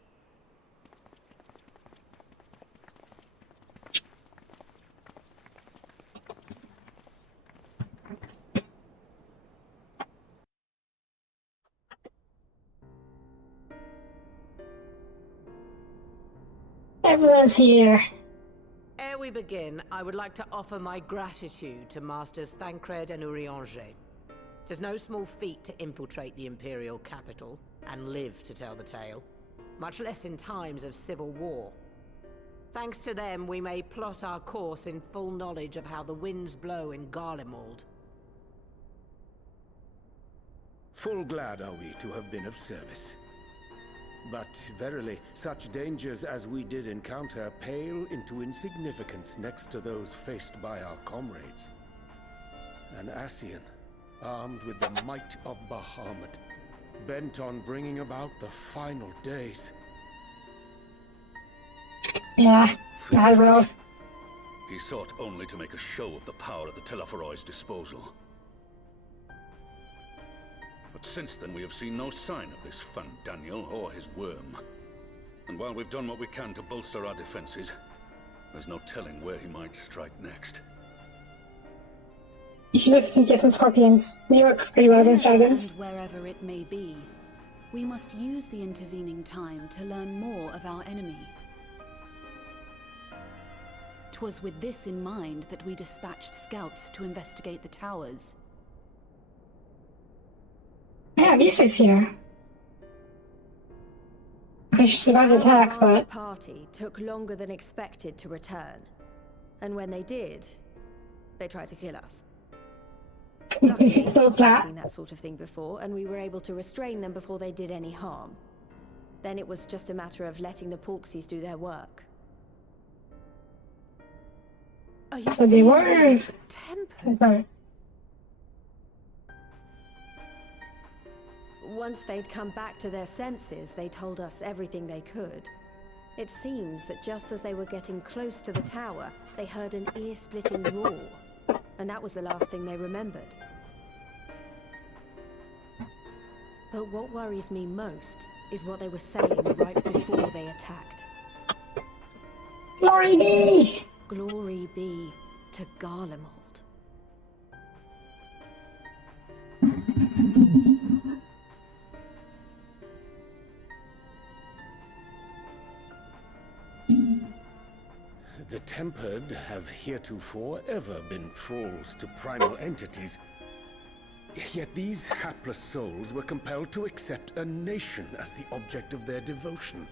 Everyone's here. Ere we begin, I would like to offer my gratitude to Masters Thancred and Urianger. Tis no small feat to infiltrate the Imperial capital and live to tell the tale, much less in times of civil war. Thanks to them, we may plot our course in full knowledge of how the winds blow in Garlemald. Full glad are we to have been of service. But verily, such dangers as we did encounter pale into insignificance next to those faced by our comrades. An Ascian, armed with the might of Bahamut, bent on bringing about the final days. Yeah, I will. He sought only to make a show of the power at the Teleforoi's disposal. But since then we have seen no sign of this Daniel or his worm. And while we've done what we can to bolster our defenses, there's no telling where he might strike next. You should look at some different scorpions. They work pretty well against dragons. Wherever it may be, we must use the intervening time to learn more of our enemy. 'Twas with this in mind that we dispatched scouts to investigate the towers. Yeah, Lisa's here. Okay, she survived the attack, but... The party took longer than expected to return. And when they did, they tried to kill us. Luckily, we've seen that sort of thing before, and we were able to restrain them before they did any harm. Then it was just a matter of letting the Porksies do their work. So they were... tempered. Once they'd come back to their senses, they told us everything they could. It seems that just as they were getting close to the tower, they heard an ear-splitting roar. And that was the last thing they remembered. But what worries me most is what they were saying right before they attacked. Glory be! Glory be to Garlemald. The Tempered have heretofore ever been thralls to primal entities. Yet these hapless souls were compelled to accept a nation as the object of their devotion.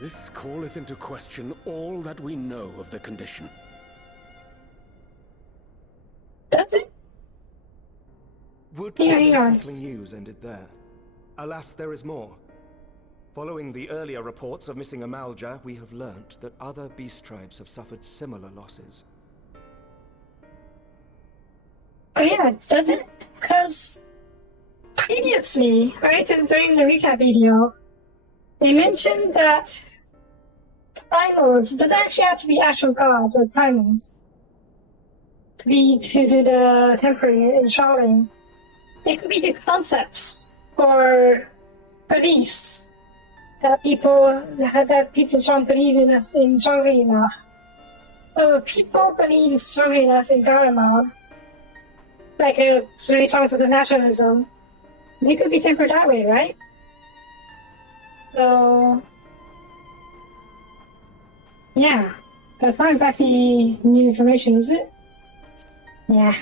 This calleth into question all that we know of the condition. Does it? Would Yeah, the yeah. unsettling news ended there? Alas, there is more. Following the earlier reports of missing Amalja, we have learnt that other beast tribes have suffered similar losses. Oh yeah, does it? Because previously, right, during the recap video, they mentioned that primals doesn't actually have to be actual gods or primals to do the temporary installing. They could be the concepts or beliefs that people strong believe in us in strongly enough. So if people believe strongly enough in Garlemald, like when we talk about the nationalism, they could be tempered that way, right? So yeah, that's not exactly new information, is it? Yeah.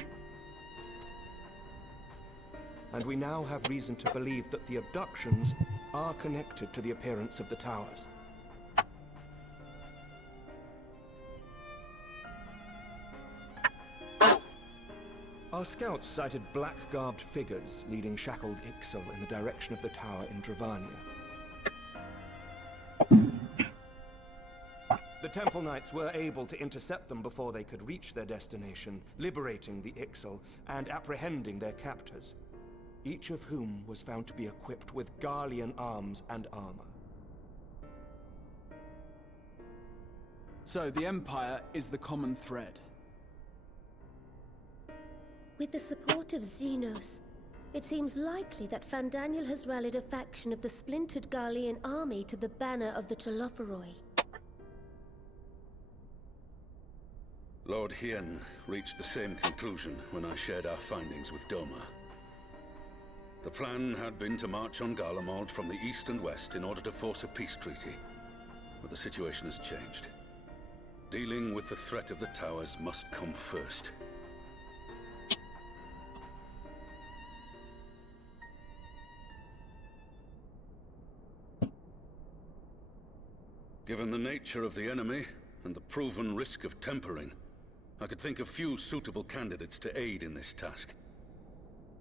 And we now have reason to believe that the abductions are connected to the appearance of the towers. Our scouts sighted black-garbed figures leading shackled Ixal in the direction of the tower in Dravania. The Temple Knights were able to intercept them before they could reach their destination, liberating the Ixal and apprehending their captors, each of whom was found to be equipped with Garlean arms and armor. So the Empire is the common thread. With the support of Xenos, it seems likely that Fandaniel has rallied a faction of the splintered Garlean army to the banner of the Telophoroi. Lord Hien reached the same conclusion when I shared our findings with Doma. The plan had been to march on Garlemald from the east and west in order to force a peace treaty, but the situation has changed. Dealing with the threat of the towers must come first. Given the nature of the enemy and the proven risk of tempering, I could think of few suitable candidates to aid in this task.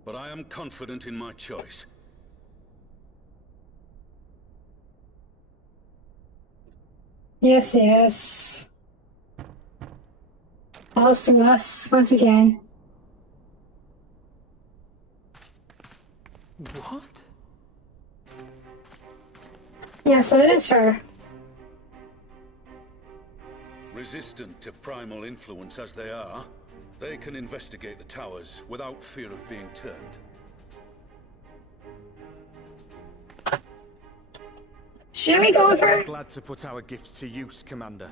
But I am confident in my choice. Yes, yes. Balls to us once again. What? Yes, it is her. Resistant to primal influence as they are, they can investigate the towers without fear of being turned. Should we go with her? Glad to put our gifts to use, Commander.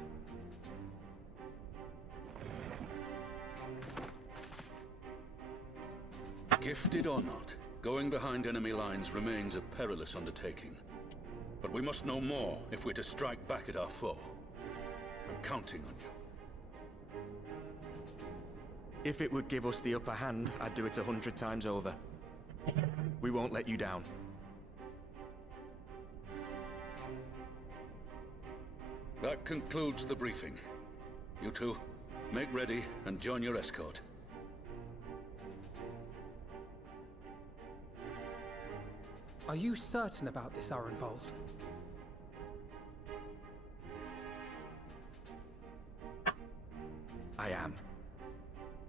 Gifted or not, going behind enemy lines remains a perilous undertaking. But we must know more if we're to strike back at our foe. I'm counting on you. If it would give us the upper hand, I'd do it 100 times over. We won't let you down. That concludes the briefing. You two, make ready and join your escort. Are you certain about this, Arenvold? I am.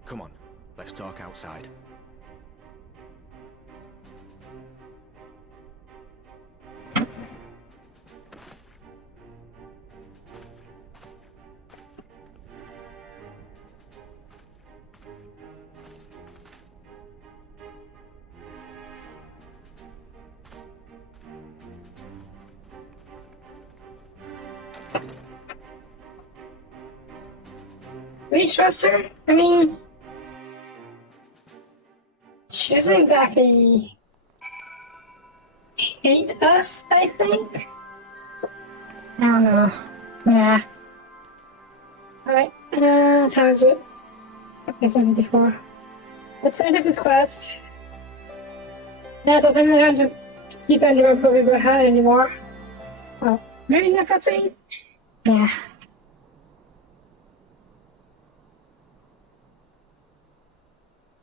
Come on, let's talk outside. Do we trust her? I mean, she doesn't exactly hate us, I think. I don't know. Yeah. Alright, time is it? Okay, 74. Let's finish up this quest. Yeah, so then I don't have to keep Endwalker probably behind anymore. Oh, maybe not cutscene? Yeah.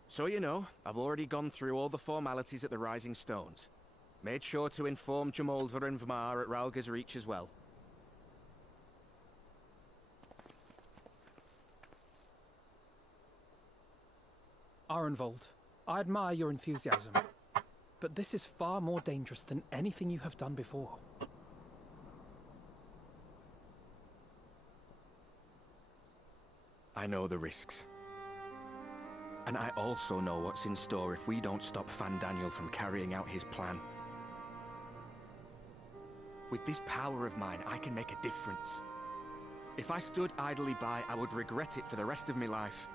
So you know, I've already gone through all the formalities at the Rising Stones. Made sure to inform Jamoldva and Vmar at Ralga's Reach as well. Arenvold, I admire your enthusiasm, but this is far more dangerous than anything you have done before. I know the risks. And I also know what's in store if we don't stop Fandaniel from carrying out his plan. With this power of mine, I can make a difference. If I stood idly by, I would regret it for the rest of my life.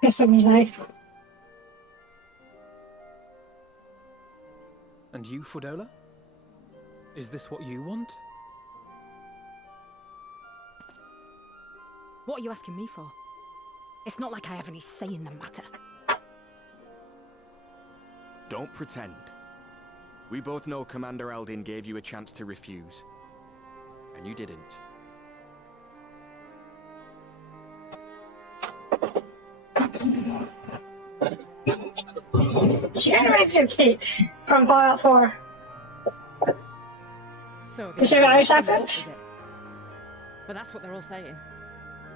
Rest of my life. And you, Fordola? Is this what you want? What are you asking me for? It's not like I have any say in the matter. Don't pretend. We both know Commander Aldin gave you a chance to refuse. And you didn't. She kind of reminds me of Kate from Fallout 4. So Does she have an Irish accent? Well, that's what they're all saying.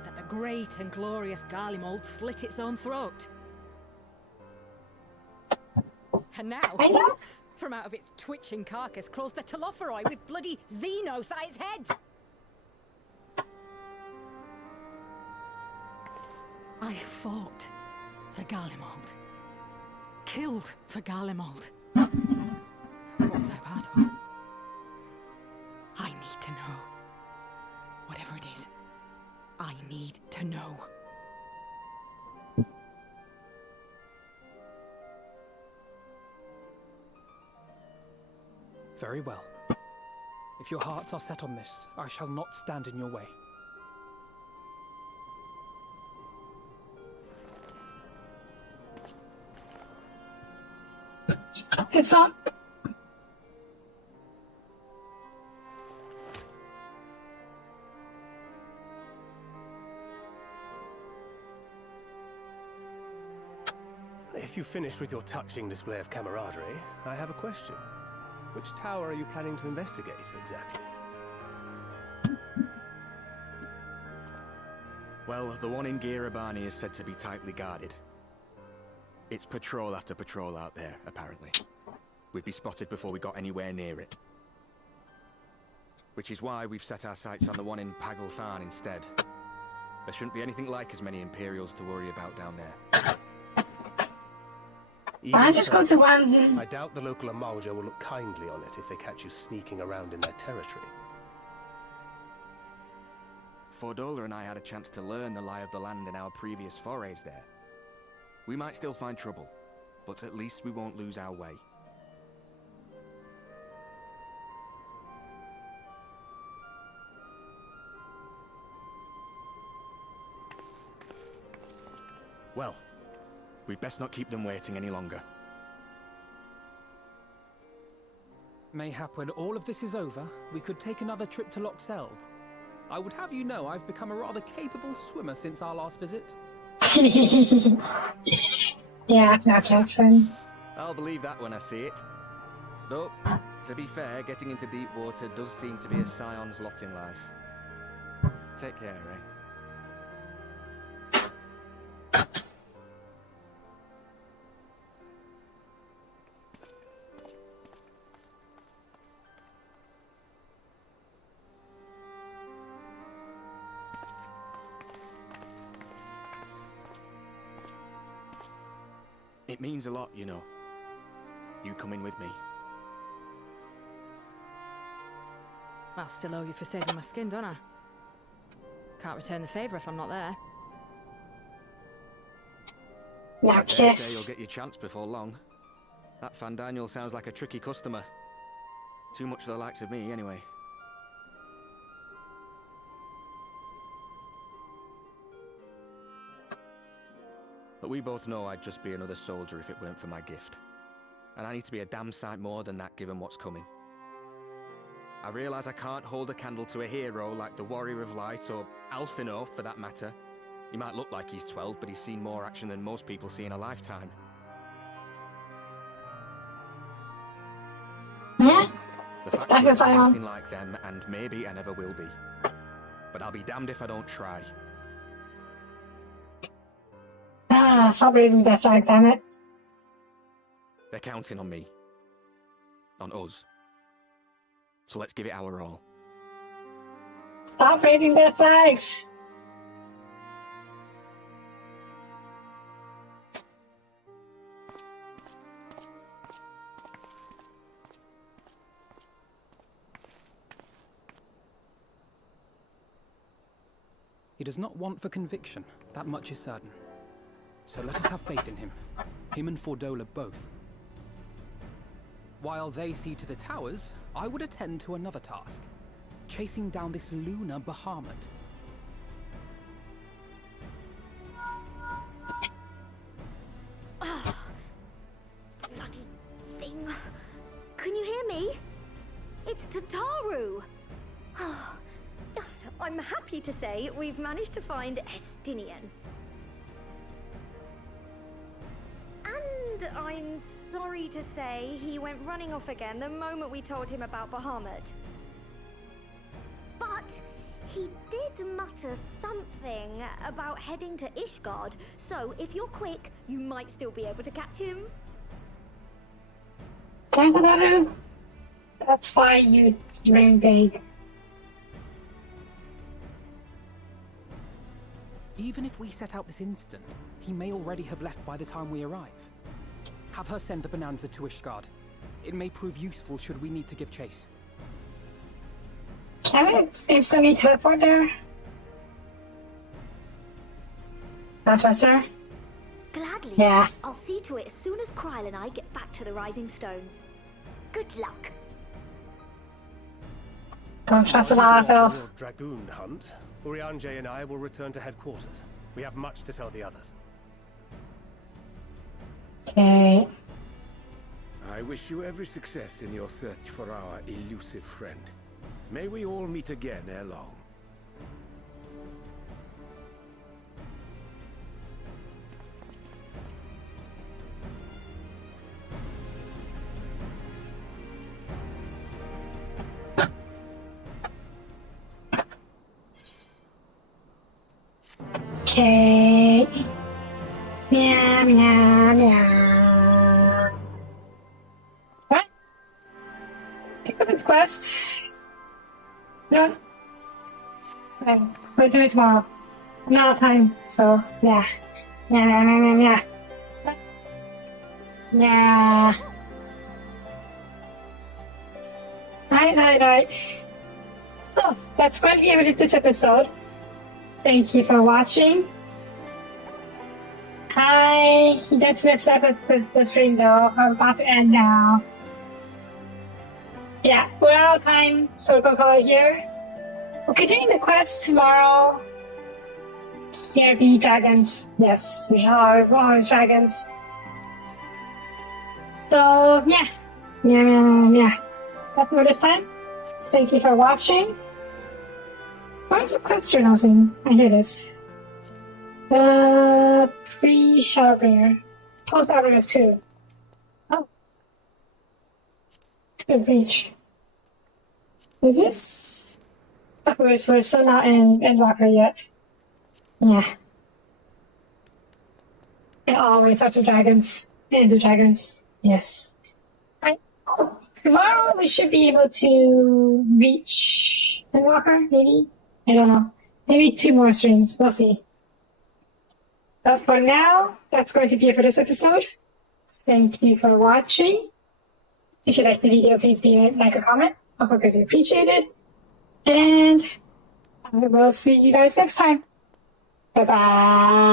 That the great and glorious Garlemald slit its own throat. And now, from out of its twitching carcass crawls the Telophoroi with bloody Xenos at its head. I fought for Garlemald. Killed for Garlemald. What was I part of? I need to know. Whatever it is, I need to know. Very well. If your hearts are set on this, I shall not stand in your way. It's not. If you've finished with your touching display of camaraderie, I have a question. Which tower are you planning to investigate, exactly? Well, the one in Girabani is said to be tightly guarded. It's patrol after patrol out there, apparently. We'd be spotted before we got anywhere near it. Which is why we've set our sights on the one in Pagalthan instead. There shouldn't be anything like as many Imperials to worry about down there. I just go to one. I doubt the local Amalja will look kindly on it if they catch you sneaking around in their territory. Fordola and I had a chance to learn the lie of the land in our previous forays there. We might still find trouble, but at least we won't lose our way. Well, we'd best not keep them waiting any longer. Mayhap when all of this is over, we could take another trip to Loxeld. I would have you know I've become a rather capable swimmer since our last visit. Yeah, no, Catherine. I'll believe that when I see it. Though, to be fair, getting into deep water does seem to be a scion's lot in life. Take care, eh? It means a lot, you know. You coming with me. I'll still owe you for saving my skin, don't I? Can't return the favour if I'm not there. Now kiss. You'll get your chance before long. That Fandaniel sounds like a tricky customer. Too much for the likes of me, anyway. But we both know I'd just be another soldier if it weren't for my gift. And I need to be a damn sight more than that given what's coming. I realise I can't hold a candle to a hero like the Warrior of Light, or Alphino for that matter. He might look like he's 12, but he's seen more action than most people see in a lifetime. Yeah? The fact is I'm nothing like them, and maybe I never will be. But I'll be damned if I don't try. Ah, stop raising death flags, damn it. They're counting on me. On us. So let's give it our all. Stop raising death flags! He does not want for conviction, that much is certain. So let us have faith in him. Him and Fordola both. While they see to the towers, I would attend to another task. Chasing down this lunar Bahamut. Ah, bloody thing. Can you hear me? It's Tataru. I'm happy to say we've managed to find Estinian. And And I'm sorry to say he went running off again the moment we told him about Bahamut. But he did mutter something about heading to Ishgard, so if you're quick, you might still be able to catch him. That's why you dream big. Even if we set out this instant, he may already have left by the time we arrive. Have her send the Bonanza to Ishgard. It may prove useful should we need to give chase. Can we instantly teleport there? Not us, sir? Gladly. Yeah. I'll see to it as soon as Kryl and I get back to the Rising Stones. Good luck. Don't trust a lot, though. Your dragoon hunt. Urianger and I will return to headquarters. We have much to tell the others. Okay. I wish you every success in your search for our elusive friend. May we all meet again ere long. Okay. Meow, meow, meow. What? Equipment quest? No. Okay, we'll do it tomorrow. I'm out of time, so yeah. Yeah. Yeah. Right. So, that's going to be it with this episode. Thank you for watching. Hi, that's messed up with the stream though. I'm about to end now. Yeah, we're out of time, so we're gonna call it here. We'll continue the quest tomorrow. Here be dragons. Yes, we shall always dragons. So, yeah. That's for this time. Thank you for watching. Where's the quest journal? I hear this. Pre-Shadowbringer. Post-Shadowbringer is 2. Oh. Good reach. Is this? Oh, we're still not in Endwalker yet. Yeah. And always after dragons. Into dragons. Yes. Right. Oh, tomorrow we should be able to reach Endwalker, maybe? I don't know. Maybe 2 more streams. We'll see. But for now, that's going to be it for this episode. Thank you for watching. If you liked the video, please like or comment. I would greatly appreciate it. And I will see you guys next time. Bye-bye.